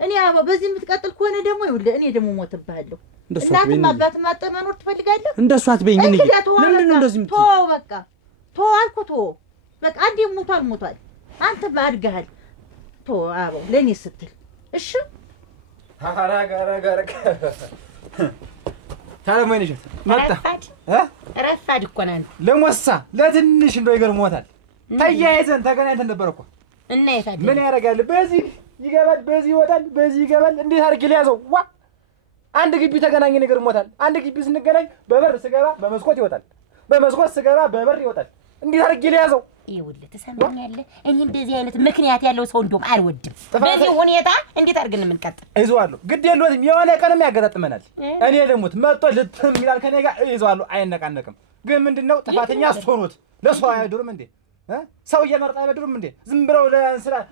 እኔ በዚህ የምትቀጥል ከሆነ ደግሞ ይኸውልህ እኔ ደግሞ ሞትብሃለሁ። እናትም አባትም አጥተህ መኖር ትፈልጋለህ? እንደሱ አትበይኝ። ለምን ነው እንደዚህ የምትይኝ? ተወው በቃ ተወው አልኩህ። ተወው በቃ አንዴ ሞቷል። አንተም አድገሃል። ተወው አበው ለእኔ ስትል እሺ። ታዲያ ምን ይሸት መጣ? ረፋድ እኮ ነህ አንተ። ለሞሳ ለትንሽ እንደው ይገርሞታል። ተያይዘን ተገናኝተን ነበር እኮ እና የታደ ምን ያደርጋል? በዚህ ይገባል፣ በዚህ ይወጣል፣ በዚህ ይገባል። እንዴት አድርጌ ሊያዘው? ዋ አንድ ግቢ ተገናኘን፣ ይገርሞታል። አንድ ግቢ ስንገናኝ በበር ስገባ በመስኮት ይወጣል፣ በመስኮት ስገባ በበር ይወጣል። እንዴት አድርጌ ሊያዘው? ይኸውልህ ትሰማኛለህ? እኔ እንደዚህ አይነት ምክንያት ያለው ሰው እንደውም አልወድም። በዚህ ሁኔታ እንዴት አድርገን የምንቀጥል? እይዘዋለሁ፣ ግድ የለዎትም። የሆነ ቀንም ያገጣጥመናል። እኔ ልሙት መጥቶ ልትም ይላል ከኔ ጋር እይዘዋለሁ፣ አይነቃነቅም። ግን ምንድነው ጥፋተኛ እሱ ሆኖት ለሰው አይደሩም እንዴ? ሰው እየመረጣ አይበድሩም እንዴ? ዝም ብለው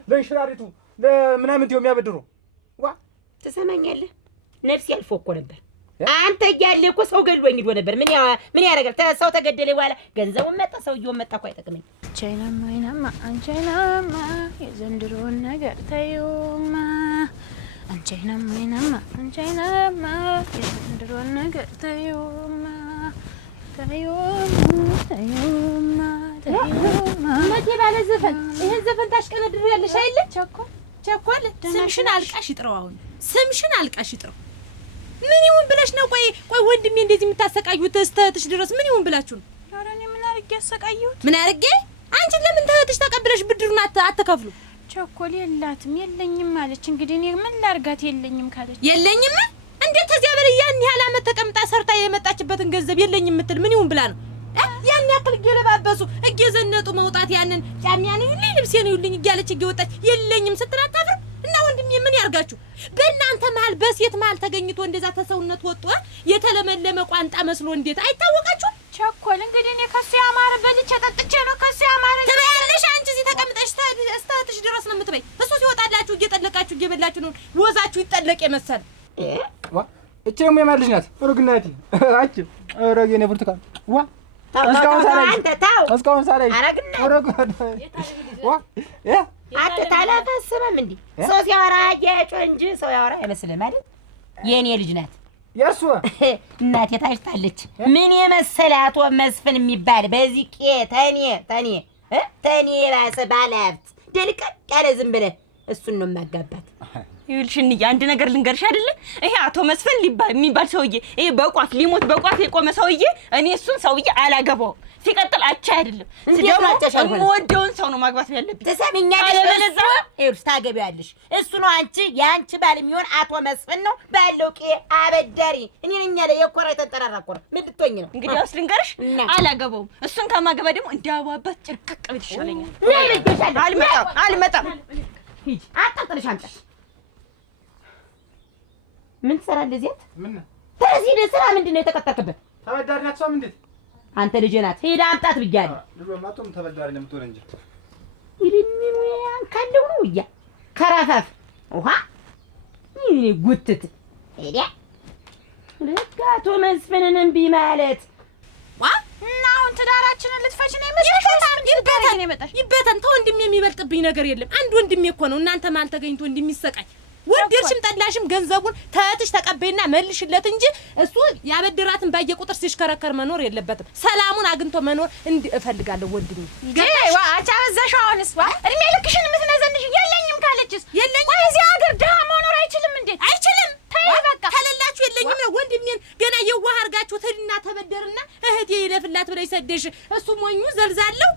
ለእንሽራሪቱ ለምናምን የሚያበድሩ ዋ ትሰማኛለህ? ነፍስ ያልፎ እኮ ነበር። አንተ እያለህ እኮ ሰው ገድሎኝ ሄዶ ነበር። ምን ያደርጋል? ሰው ተገደለ በኋላ ገንዘቡን መጣ፣ ሰውየውን መጣ እኮ አይጠቅመኝ። አንቺናማ የዘንድሮን ነገር ተይውማ፣ አንቺናማ የዘንድሮን ነገር ተይውማ። እመቴ ባለ ዘፈን ይሄን ዘፈን ታሽቀነድሪያለሽ አይደል? ቸኮል ስምሽን አልቃሽ ይጥረው። አሁን ስምሽን አልቃሽ ይጥረው። ምን ይሁን ብለሽ ነው? ቆይ ወንድሜ እንደዚህ የምታሰቃዩት እስተትሽ ድረስ ምን ይሁን ብላችሁ ነው? ኧረ እኔ ምን አድርጌ ያሰቃዩት? ምን አድርጌ? አንቺን ለምን ተህትሽ ተቀብለሽ ብድሩን አትከፍሉ? ቸኮል የለኝም አለች። እንግዲህ እኔ ምን ላርጋት? የለኝም ካለች የለኝም። እንዴት ከዚያ በላይ ያን ያህል ዓመት ተቀምጣ ሰርታ የመጣችበትን ገንዘብ የለኝም የምትል ምን ይሁን ብላ ነው? ያን ያክል እየለባበሱ እየዘነጡ መውጣት ያንን ጫሚያን ይሁንልኝ ልብሴን ይሁንልኝ እያለች እየወጣች የለኝም ስትል አታፍርም? እና ወንድሜ ምን ያርጋችሁ? በእናንተ መሀል በሴት መሀል ተገኝቶ እንደዛ ተሰውነት ወጥቶ የተለመለመ ቋንጣ መስሎ እንዴት አይታወቃችሁም? ቸኮል እንግዲህ እኔ ከሱ ያማረ በልቼ ጠጥቼ ነው ከሱ ያማረ ትበያለሽ። አንቺ እዚህ ተቀምጠሽ እስተትሽ ድረስ ነው የምትበይ። እሱ ሲወጣላችሁ እየጠለቃችሁ እየበላችሁ ነው ወዛችሁ ይጠለቅ የመሰለ ዋ እቺ ደግሞ የማን ልጅ ናት? ሩግናቲ አጭ ሩግ የኔ ብርቱካን ዋ እስካሁን ሳላይ አትታለፈስምም እንዴ? ሰው ሲያወራ እያጮህ እንጂ ሰው ያወራ አይመስልም አይደል? የእኔ ልጅ ናት የእርሱ እናቴ ታጭታለች። ምን የመሰለ አቶ መስፍን የሚባል በዚህ ተኔ ባሰ ባለ ሀብት ደልቀቅ ያለ ዝም ብለህ እሱን ነው የማጋባት። ይልሽንዬ አንድ ነገር ልንገርሽ አይደለ? ይሄ አቶ መስፍን የሚባል ሰውዬ ይሄ በቋፍ ሊሞት በቋፍ የቆመ ሰውዬ እኔ እሱን ሰውዬ አላገባውም። ሲቀጥል አቻ አይደለም የምወደውን ሰው ነው ማግባት ያለብኝ። ተሰሚኛለሽ? ለዛ ይኸውልሽ ታገቢያለሽ። እሱ ነው አንቺ የአንቺ ባል የሚሆን አቶ መስፍን ነው ባለው አበዳሪ። እኔ ነኝ ያለ የኮራ የተጠራራ ኮራ ምን ልትሆኝ ነው? እንግዲህ አውስ ልንገርሽ አላገባውም። እሱን ከማገባ ደግሞ እንዳዋባት ጭርቅቅ ብል ይሻለኛል። አልመጣም። ሂጂ አጣጥልሽ አንቺ ምን ትሰራለህ እዚህ? ምን ተዚህ ለስራ ምንድነው የተቀጠረበት? ተበዳሪ ናት ሰው ምንድን አንተ ልጅ ናት ሄዳ አምጣት ብያለሁ። ልጅማቶም ተበዳሪ ነው የምትሆን እንጂ ይልምን ያንካለው ነው ያ ከራፋፍ ውሃ ይሄ ጉትት ሄዳ ለጋቶ መስፍንን እምቢ ማለት ዋ እና አሁን ትዳራችንን ልትፈች ነው የመጣሽ? ይበተን ተወንድም የሚበልጥብኝ ነገር የለም። አንድ ወንድሜ እኮ ነው እናንተ ማል ተገኝቶ እንደሚሰቃይ ወንድርሽም ጠላሽም ገንዘቡን ተያትሽ ተቀበይና መልሽለት እንጂ እሱ ያበድራትን ባየ ቁጥር ሲሽከረከር መኖር የለበትም። ሰላሙን አግንቶ መኖር እፈልጋለሁ ወንድሜ። ዋ አቻበዛሽ። አሁንስ ዋ እድሜ ልክሽን የምትነዘንሽ የለኝም ካለችስ የለኝም። እዚህ ሀገር ድሃ መኖር አይችልም እንዴ? አይችልም። ተይ በቃ ከሌላችሁ የለኝም ነው። ወንድሜን ገና የዋህ አድርጋችሁ ትልና ተበደርና እህቴ ይለፍላት ብለሽ ሰደሽ እሱ ሞኙ ዘልዛለው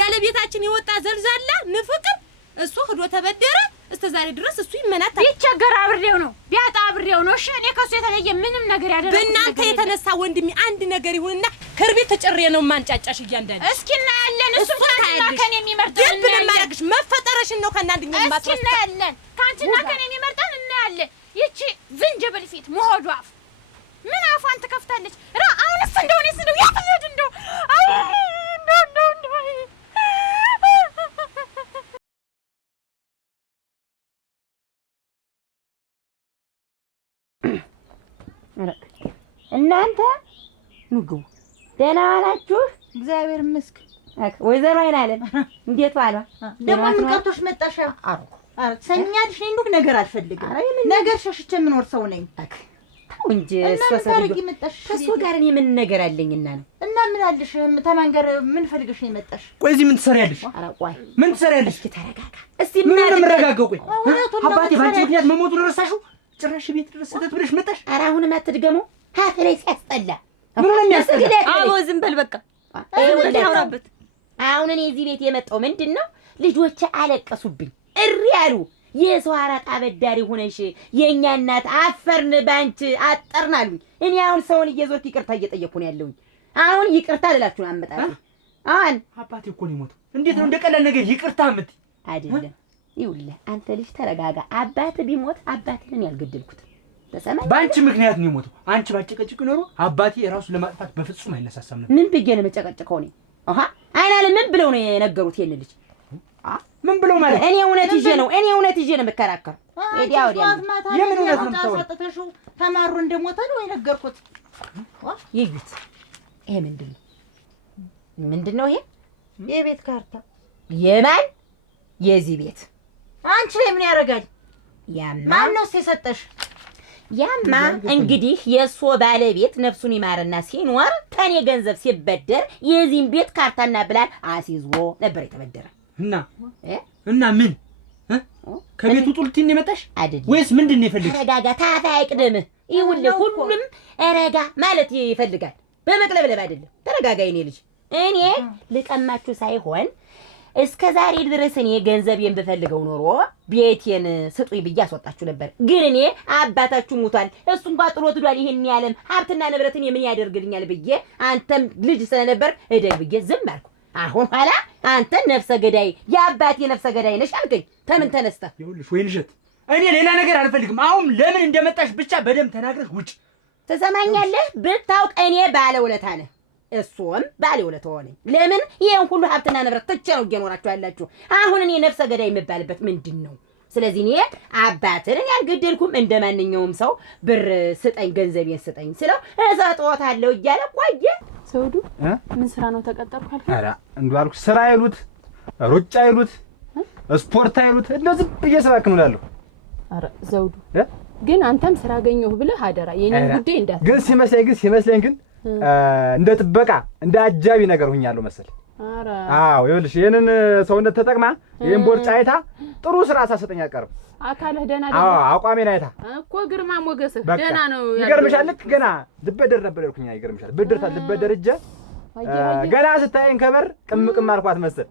ያለ ቤታችን የወጣ ዘልዛላ ንፍቅር እሱ ሄዶ ተበደረ። እስከ ዛሬ ድረስ እሱ ይመናታል። ይቸገር አብሬው ነው ቢያጣ አብሬው ነው። እሺ እኔ ከሱ የተለየ ምንም ነገር ያደረኩት በእናንተ የተነሳ ወንድሜ አንድ ነገር ይሁንና ከርቤት ተጨሬ ነው ማንጫጫሽ እያንዳንዱ። እስኪ እናያለን። እሱ ካንቺና ከኔ የሚመርጠን ምን ማረግሽ መፈጠረሽን ነው ከናንድኛው ማጥፋት። እስኪ እናያለን። ካንቺና ከኔ የሚመርጠን እናያለን። ይቺ ዝንጅብል ፊት መሆዷ አፍ ምን አፏን ትከፍታለች? ራ አሁንስ እንደሆነስ እንደው ያፈየድ እንደው አይ እንደው እናንተ ንጉ ደህና ዋላችሁ? እግዚአብሔር ይመስገን። ወይዘሮ አይናለም እንዴት ዋሏ? ደግሞ ምን ቀርቶሽ መጣሽ? አረ ሰኛልሽ ነኝ እንዴ? ነገር አልፈልግም። ነገር ሸሽቼ የምኖር ሰው ነኝ። ተው እንጂ ከእሱ ጋር እኔ ምን ነገር አለኝና ነው? እና ምን አለሽ? ተማን ጋር ምን ፈልገሽ ነው የመጣሽ? ቆይ እዚህ ምን ትሰሪያለሽ? ኧረ ቆይ ምን ትሰሪያለሽ? እስኪ ተረጋጋ። እስቲ ምን የምረጋጋው? ቆይ አባቴ ባንቺ ምክንያት መሞቱን ረሳሽው? ጭራሽ ቤት ድረስ ሰተት ብለሽ መጣሽ? ኧረ አሁንም አትድገመው። ሀፍ ላይ ሲያስጠላ ምን ነው የሚያስጠላ? አዎ ዝም በል በቃ። አውራበት አሁን እኔ እዚህ ቤት የመጣው ምንድነው? ልጆቼ አለቀሱብኝ እሪ ያሉ የሰው አራጣ አበዳሪ ሆነሽ የኛ እናት አፈርን ባንቺ አጠርናሉኝ። እኔ አሁን ሰውን እየዞርኩ ይቅርታ እየጠየቅኩ ነው ያለሁኝ። አሁን ይቅርታ ልላችሁ ነው አመጣጣ። አሁን አባቴ እኮ ነው የሞተው። እንዴት ነው እንደቀላል ነገር ይቅርታ የምትይ? አይደለም ይኸውልህ አንተ ልጅ ተረጋጋ። አባት ቢሞት አባቴን ያልገደልኩት ተሰማኝ። ባንቺ ምክንያት ነው የሞተው። አንቺ ባጨቀጭቅ ኖሮ አባቴ ራሱን ለማጥፋት በፍጹም አይነሳሳም ነበር። ምን ብዬ ነው መጨቀጨቀው? ነው አይናለ ምን ብለው ነው የነገሩት? ይሄን ልጅ ምን ብለው ማለት? እኔ እውነት ይዤ ነው የምከራከር። ወዲያ የምን እውነት ነው ታሰጠተሽው? ተማሩ እንደሞተ ነው የነገርኩት። ይዩት። ይሄ ምንድነው? ይሄ የቤት ካርታ። የማን? የዚህ ቤት። አንቺ ላይ ምን ያደርጋል? ያማ ማን ነው የሰጠሽ? ያማ እንግዲህ የእሱ ባለቤት ነፍሱን ይማርና ሲኖር ከኔ ገንዘብ ሲበደር የዚህን ቤት ካርታና ብላን አስይዞ ነበር የተበደረ። እና ምን ከቤቱ ጡልቲን የመጣሽ አይደለም ወይስ ምንድን ነው የፈለግሽ? ተረጋጋ። ታታ አይቅደምህ። ይኸውልህ ሁሉም ረጋ ማለት ይፈልጋል፣ በመቅለብለብ አይደለም። ተረጋጋ የኔ ልጅ። እኔ ልቀማችሁ ሳይሆን እስከ ዛሬ ድረስ እኔ ገንዘቤን ብፈልገው ኖሮ ቤቴን ስጡኝ ብዬ አስወጣችሁ ነበር። ግን እኔ አባታችሁ ሙቷል፣ እሱም ባጥሎት ዷል። ይሄን ያለም ሀብትና ንብረት እኔ ምን ያደርግልኛል ብዬ አንተም ልጅ ስለነበር እደግ ብዬ ዝም አልኩ። አሁን ኋላ አንተ ነፍሰ ገዳይ የአባቴ ነፍሰ ገዳይ ነሽ አልከኝ። ተምን ተነስተህ? ይኸውልሽ ወይንሸት እኔ ሌላ ነገር አልፈልግም። አሁን ለምን እንደመጣሽ ብቻ በደንብ ተናግረሽ ውጭ። ትሰማኛለህ? ብታውቅ እኔ ባለውለታ ነህ፣ እሱም ባለውለታ ሆነኝ። ለምን ይሄን ሁሉ ሀብትና ንብረት ትቼ ነው እየኖራችሁ ያላችሁ? አሁን እኔ ነፍሰ ገዳይ የምባልበት ምንድን ነው? ስለዚህ እኔ አባትን ያልገደልኩም እንደማንኛውም ሰው ብር ስጠኝ ገንዘቤን ስጠኝ ስለው እሰጥዎታለሁ እያለ ቆየ። ዘውዱ ምን ስራ ነው ተቀጠርኩ አልከኝ? ኧረ እንደው አልኩ ስራ ይሉት ሩጫ ይሉት ስፖርት ይሉት እንደው ዝም ብዬ ስባክን እላለሁ። ኧረ ዘውዱ ግን አንተም ስራ አገኘሁ ብለህ አደራ የኔን ጉዳይ እንዳት ግን ሲመስለኝ እንደ ጥበቃ እንደ አጃቢ ነገር ሆኛለሁ መሰል። አዎ ይኸውልሽ ይሄንን ሰውነት ተጠቅማ ይሄን ቦርጫ አይታ ጥሩ ስራ ሳሰጠኝ አቀርብ አካልህ ደህና አዎ አቋሜን አይታ እኮ ግርማ ሞገስህ ደህና ነው። ይገርምሻል ልክ ገና ልበደር ነበር ያልኩኝ ይገርምሻል ብድርታ ልበደር እጄ ገና ስታየኝ ከበር ቅምቅም አልኳት መሰል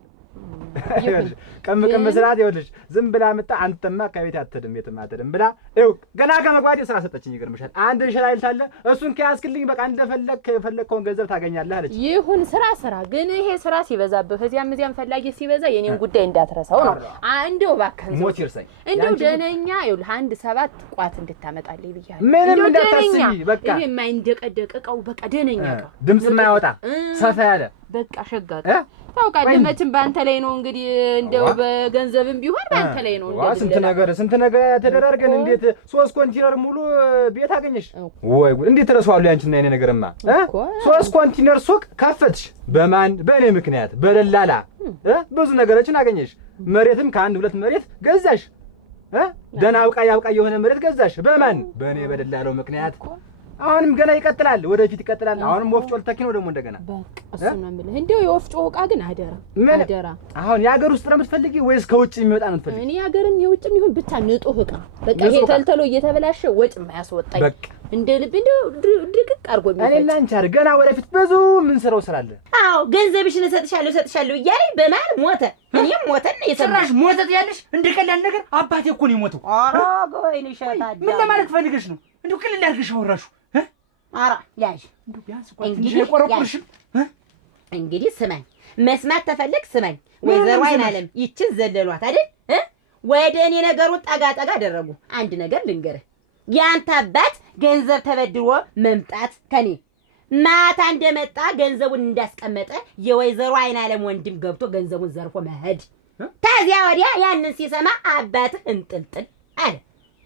ቅምቅም ስላት ይኸውልሽ ዝም ብላ መጣ አንተማ ከቤት አትሄድም ቤትም አትሄድም ብላ ይኸው ገና ከመግባቴ ስራ ሰጠችኝ ይገርምሻል አንድ እንሽላይል ታለ እሱን ከያዝክልኝ በቃ እንደፈለክ የፈለከውን ገንዘብ ታገኛለህ አለች ይሁን ስራ ግን ይሄ ስራ ሲበዛብህ እዚያም ፈላጊ ሲበዛ የኔን ጉዳይ እንዳትረሳው ነው እንደው እባክህ ሞት ይርሳኝ እንደው ደነኛ ይኸውልህ አንድ 7 ቋት እንድታመጣልኝ ብያለሁ ምንም እንዳታስቢ በቃ ይሄ የማይንደቀደቅ እቃው በቃ ደነኛ እቃው ድምጽ የማያወጣ ሰፋ ያለ በቃ ሸጋጋ ታውቃለህ መቼም ባንተ ላይ ነው እንግዲህ እንደው በገንዘብም ቢሆን ባንተ ላይ ነው እንደው ስንት ነገር ተደራርገን እንዴት 3 ኮንቲነር ሙሉ ቤት አገኘሽ ወይ እንዴት ተረሷሉ ያንቺና የኔ ነገርማ 3 ኮንቲነር ሱቅ ከፈትሽ በማን በእኔ ምክንያት በደላላ ብዙ ነገሮችን አገኘሽ መሬትም ከአንድ 2 መሬት ገዛሽ ደና ያውቃ የሆነ መሬት ገዛሽ በማን በእኔ በደላላው ምክንያት አሁንም ገና ይቀጥላል ወደፊት ይቀጥላል አሁንም ወፍጮ ልተኪ ነው ደግሞ እንደገና በቃ እሱ ነው የምልህ እንደው የወፍጮ ዕቃ ግን አደራ አሁን የሀገር ውስጥ ነው የምትፈልጊው ወይስ ከውጭ የሚመጣ ነው የምትፈልጊው እኔ የሀገርም የውጭም ይሁን ብቻ ንጹህ ዕቃ በቃ ይሄ ተልተሎ እየተበላሸ ወጭ የማያስወጣኝ እንደ ልብ እንደው ድቅቅ አድርጎ የሚፈጭ እኔ ላንቺ አይደል ገና ወደፊት ብዙ ምን ስራው ስላለ አዎ ገንዘብሽን እሰጥሻለሁ እያለኝ በማል ሞተ እኔም ሞተን የሰራሽ ሞተት ያለሽ እንደቀላል ነገር አባቴ እኮ ነው የሞተው ኧረ ጎይን ይሸታል ምን ለማለት ፈልገሽ ነው እንደው ቅልል አድርገሽ አወራሹ ኧረ ያዥ እንግዲህ ስማኝ መስማት ተፈልግ ስማኝ ወይዘሮ አይናለም ይችን ዘለሏት አይደል ወደ እኔ ነገሩን ጠጋ አደረጉ አንድ ነገር ልንገርህ ያንተ አባት ገንዘብ ተበድሮ መምጣት ከኔ ማታ እንደመጣ ገንዘቡን እንዳስቀመጠ የወይዘሮ አይናለም ወንድም ገብቶ ገንዘቡን ዘርፎ መሄድ ታዚያ ወዲያ ያንን ሲሰማ አባትህ እንጥልጥል አለ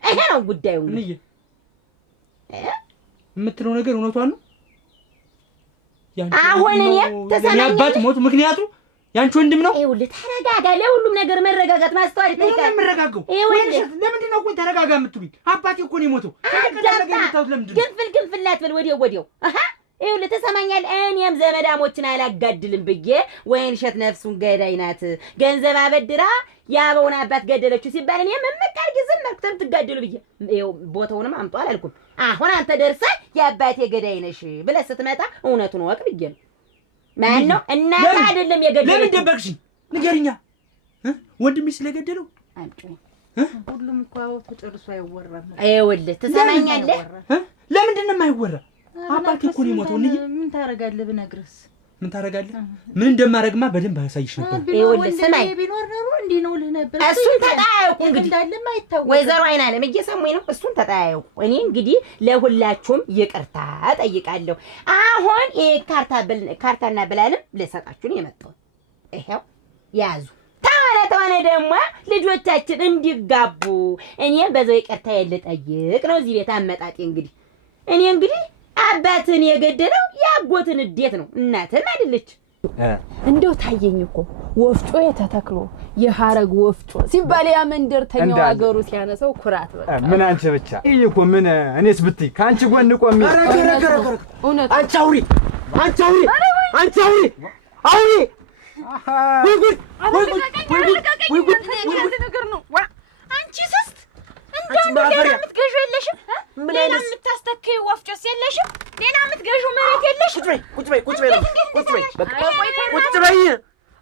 ይሄ ነው ጉዳዩ የምትለው ነገር እውነቷን ነው አሁን እኔ ተሰማኝ ያባት ሞት ምክንያቱ ያንቺ ወንድም ነው ይኸውልህ ተረጋጋ ለሁሉም ነገር መረጋጋት ማስተዋል ይጠይቃል ለምን መረጋጋው ለምንድን ነው ቆይ ተረጋጋ የምትሉኝ አባቴ እኮ ነው የሞተው ግንፍል አትበል ወዲያው ይኸውልህ ተሰማኛል እኔም ዘመዳሞችን አላጋድልም ብዬ ወይን እሸት ነፍሱን ገዳይ ናት ገንዘብ አበድራ ያበውን አባት ገደለችው ሲባል እኔ መመቃርግ ዝም አልኩት ትጋደሉ ብዬ ይኸው ቦታውንም አምጣው አላልኩም አሁን አንተ ደርሰህ የአባቴ ገዳይ ነሽ ብለህ ስትመጣ እውነቱን ወቅ ብዬ ነው ማን ነው እናት አይደለም የገደለው ለምን ደበቅሽኝ ንገሪኛ ወንድሜ ስለገደለው አንቺ ሁሉም እኮ ተጨርሶ አይወራም ይኸውልህ ተሰማኛለህ ለምንድን ነው የማይወራ አባቴ እኮ ነው የሞተው እንዴ ምን ታረጋለህ ብነግርስ ምን ታረጋለህ ምን እንደማረግማ በደንብ አሳይሽ ነበር ይኸውልህ ስማኝ ቢኖር ነው እንዴ ነው ልህ ነበር እሱን ተጣያየቁ እንግዲህ እንዳለም አይታወቅም ወይዘሮ አይናለም እየሰሙኝ ነው እሱን ተጣያየቁ እኔ እንግዲህ ለሁላችሁም ይቅርታ ጠይቃለሁ አሁን ካርታና ብላልም ልሰጣችሁን የመጣው ይሄው ያዙ ተዋነ ደግሞ ልጆቻችን እንዲጋቡ እኔ በዛው ይቅርታ ልጠይቅ ነው እዚህ ቤት አመጣጤ እንግዲህ እኔ እንግዲህ አባትን የገደለው ያጎትን እንዴት ነው እናትም አይደለች እንደው ታየኝ እኮ ወፍጮ የተተክሎ የሐረግ ወፍጮ ሲባል ያ መንደርተኛው አገሩ ሲያነሳው ኩራት በቃ ምን አንቺ ብቻ እኮ ምን እኔስ ብትይ ካንቺ ጎን ቆሜ እውነት አንቺ አውሪ ወይ ጉድ ነገር ነው አንቺ ስስት እንደው ሌላ የምትገዢው የለሽም ሌላ የምታስተክዪው ወፍጮስ የለሽም ሌላ የምትገዢው መሬት የለሽም ቁጭ በይ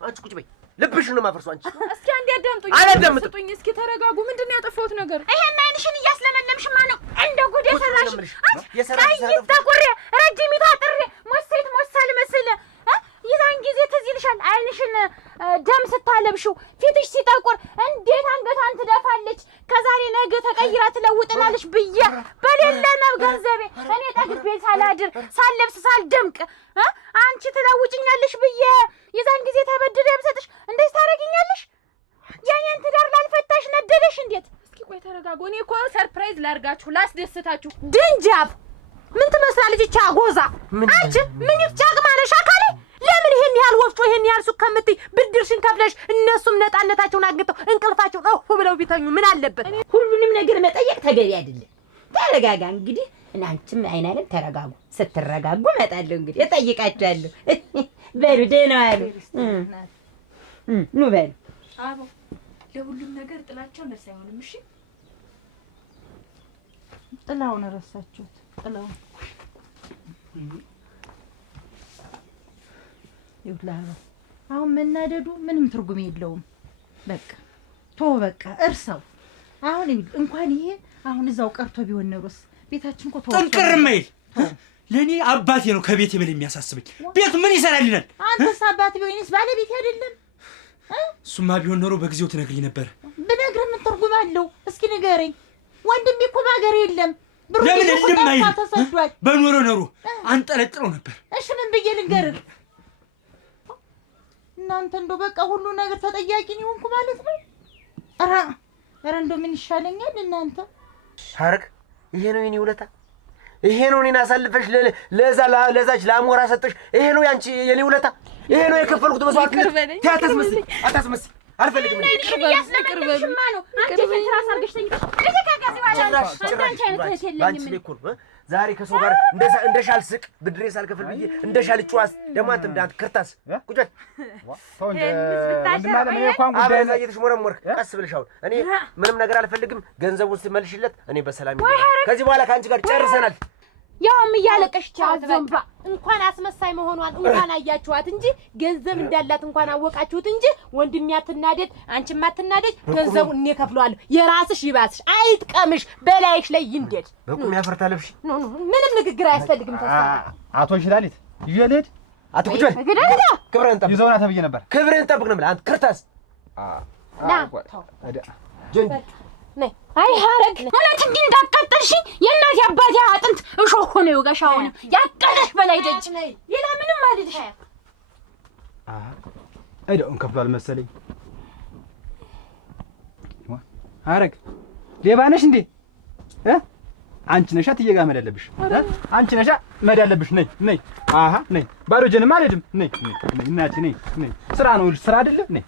አንቺ ቁጭ በይ ልብሽን ነው የማፈርሰው አንቺ እስኪ አንዴ አዳምጡኝ ስጡኝ እስኪ ተረጋጉ ምንድን ነው ያጠፋሁት ነገር ይሄን አይንሽን እያስለመለምሽማ ነው እንደ ጉድ የሰራሽ ቀይ ተቆሬ ረጅም ይታጥሬ ሞሴት ሞሳል መስል ይዛን ጊዜ ትዝ ይልሻል አይንሽን ደም ስታለብሽው ፊትሽ ሲጠቁር እንዴት አንገቷን ትደፋለች ከዛሬ ነገ ተቀይራ ትለውጥናለች ብዬ በሌለ ነው ገንዘቤ እኔ ጠግቤ ሳላድር ሳለብስ ሳልደምቅ አንቺ ትለውጭኛለሽ ብዬ ይዛን ጊዜ ተበድሬ ብሰጥሽ እንዴት ታረጊኛለሽ የኔን ትዳር ላልፈታሽ ነደደሽ እንዴት እስኪ ቆይ ተረጋጉ እኔ እኮ ሰርፕራይዝ ላርጋችሁ ላስደስታችሁ ድንጃብ ምን ትመስላለች እቻ ጎዛ አንቺ ምን ይፍጫቅማለሽ አካሌ ለምን ይሄን ያህል ወፍጮ ይሄን ያህል ሱቅ ከምትይ ብድርሽን ከፍለሽ እነሱም ነፃነታቸውን አግኝተው እንቅልፋቸውን ብለው ቢተኙ ምን አለበት ሁሉንም ነገር መጠየቅ ተገቢ አይደለም ተረጋጋ እንግዲህ እናንቺም አይናለም ተረጋጉ ስትረጋጉ እመጣለሁ እንግዲህ እጠይቃችኋለሁ በሉ ደህና ዋሉ። ኑ በሉ። አቦ ለሁሉም ነገር ጥላቸው መልስ አይሆንም። እሺ ጥላውን ረሳችሁት። ጥላውን ይውላል። አሁን መናደዱ ምንም ትርጉም የለውም። በቃ በቃ እርሳው። አሁን እንኳን ይሄ አሁን እዛው ቀርቶ ቢሆን ኖሮስ ቤታችን እኮ ጥንቅር ማይል ለኔ አባቴ ነው ከቤቴ በላይ የሚያሳስበኝ። ቤቱ ምን ይሰራልናል? አንተስ አባቴ ቢሆንስ ባለቤት አይደለም? እሱማ ቢሆን ኖሮ በጊዜው ትነግሪኝ ነበር። ብነግርህ ምን ትርጉም አለው? እስኪ ንገረኝ። ወንድሜ እኮ በሀገር የለም። ለምን እንደማይል በኖሮ ኖሮ አንጠለጥለው ነበር። እሺ ምን ብዬ ልንገርህ? እናንተ እንደው በቃ ሁሉ ነገር ተጠያቂ ነው ሆንኩ ማለት ነው። ኧረ እንደው ምን ይሻለኛል እናንተ? ሐረግ ይሄ ነው የኔ ውለታ? ይሄ ነው እኔን አሳልፈሽ ለዛች ለአሞራ ሰጠሽ? ይሄ ነው ያንቺ የኔ ውለታ? ይሄ ነው የከፈልኩት መስዋዕትነት? አታስመስይ። አልፈልግም። ያስነቅርበሽማ ነው አንቺ ትራስ አርገሽ ተኝተሽ ዛሬ ከሰው ጋር እንደሻል ስቅ ብድሬ ሳልከፍል ብዬ እንደሻል ጨዋስ ደግሞ አንተ እንዳንተ ክርታስ ቁጭ አበዛ እየተሽሞረሞርክ ቀስ ብለሽ አሁን እኔ ምንም ነገር አልፈልግም። ገንዘቡን ስትመልሽለት እኔ በሰላም ከዚህ በኋላ ከአንቺ ጋር ጨርሰናል። ያውም እያለቀሽ ቻዘምባ እንኳን አስመሳይ መሆኗን እንኳን አያችኋት እንጂ ገንዘብ እንዳላት እንኳን አወቃችሁት እንጂ ወንድሜ አትናደድ፣ አንቺም አትናደድ። ገንዘቡን እኔ ከፍለዋለሁ። የራስሽ ይባስሽ፣ አይጥቀምሽ፣ በላይሽ ላይ ይንደድ። በቁም ያፈርታለብሽ። ምንም ንግግር አያስፈልግም። ተስፋ አቶ ሽላሊት ይዤልህ አትቁጭ በል። ክብርህን ጠብቅ። ይዘውና ተብዬ ነበር። ክብርህን ጠብቅ ነው የምልህ አንተ ክርታስ። ነይ አይ ሐረግ እውነት እንዲህ እንዳቃጠልሽኝ የእናቴ አባቴ አጥንት እሾህ ሆነ ይውጋሽ። አሁን ያቀለሽ በላይ ደጅ ሌላ ምንም አልልሽ። እዳውን ከፍሏል መሰለኝ። ሐረግ ሌባ ነሽ እንዴ? አንቺ ነሻ ትየጋ መድ ያለብሽ። አንቺ ነሻ መድ ያለብሽ። ነይ ነይ። ነይ ባዶ ጀንም አልሄድም። ነይ ነይ እናቴ ነይ ነይ። ስራ ነው ስራ አይደለ? ነይ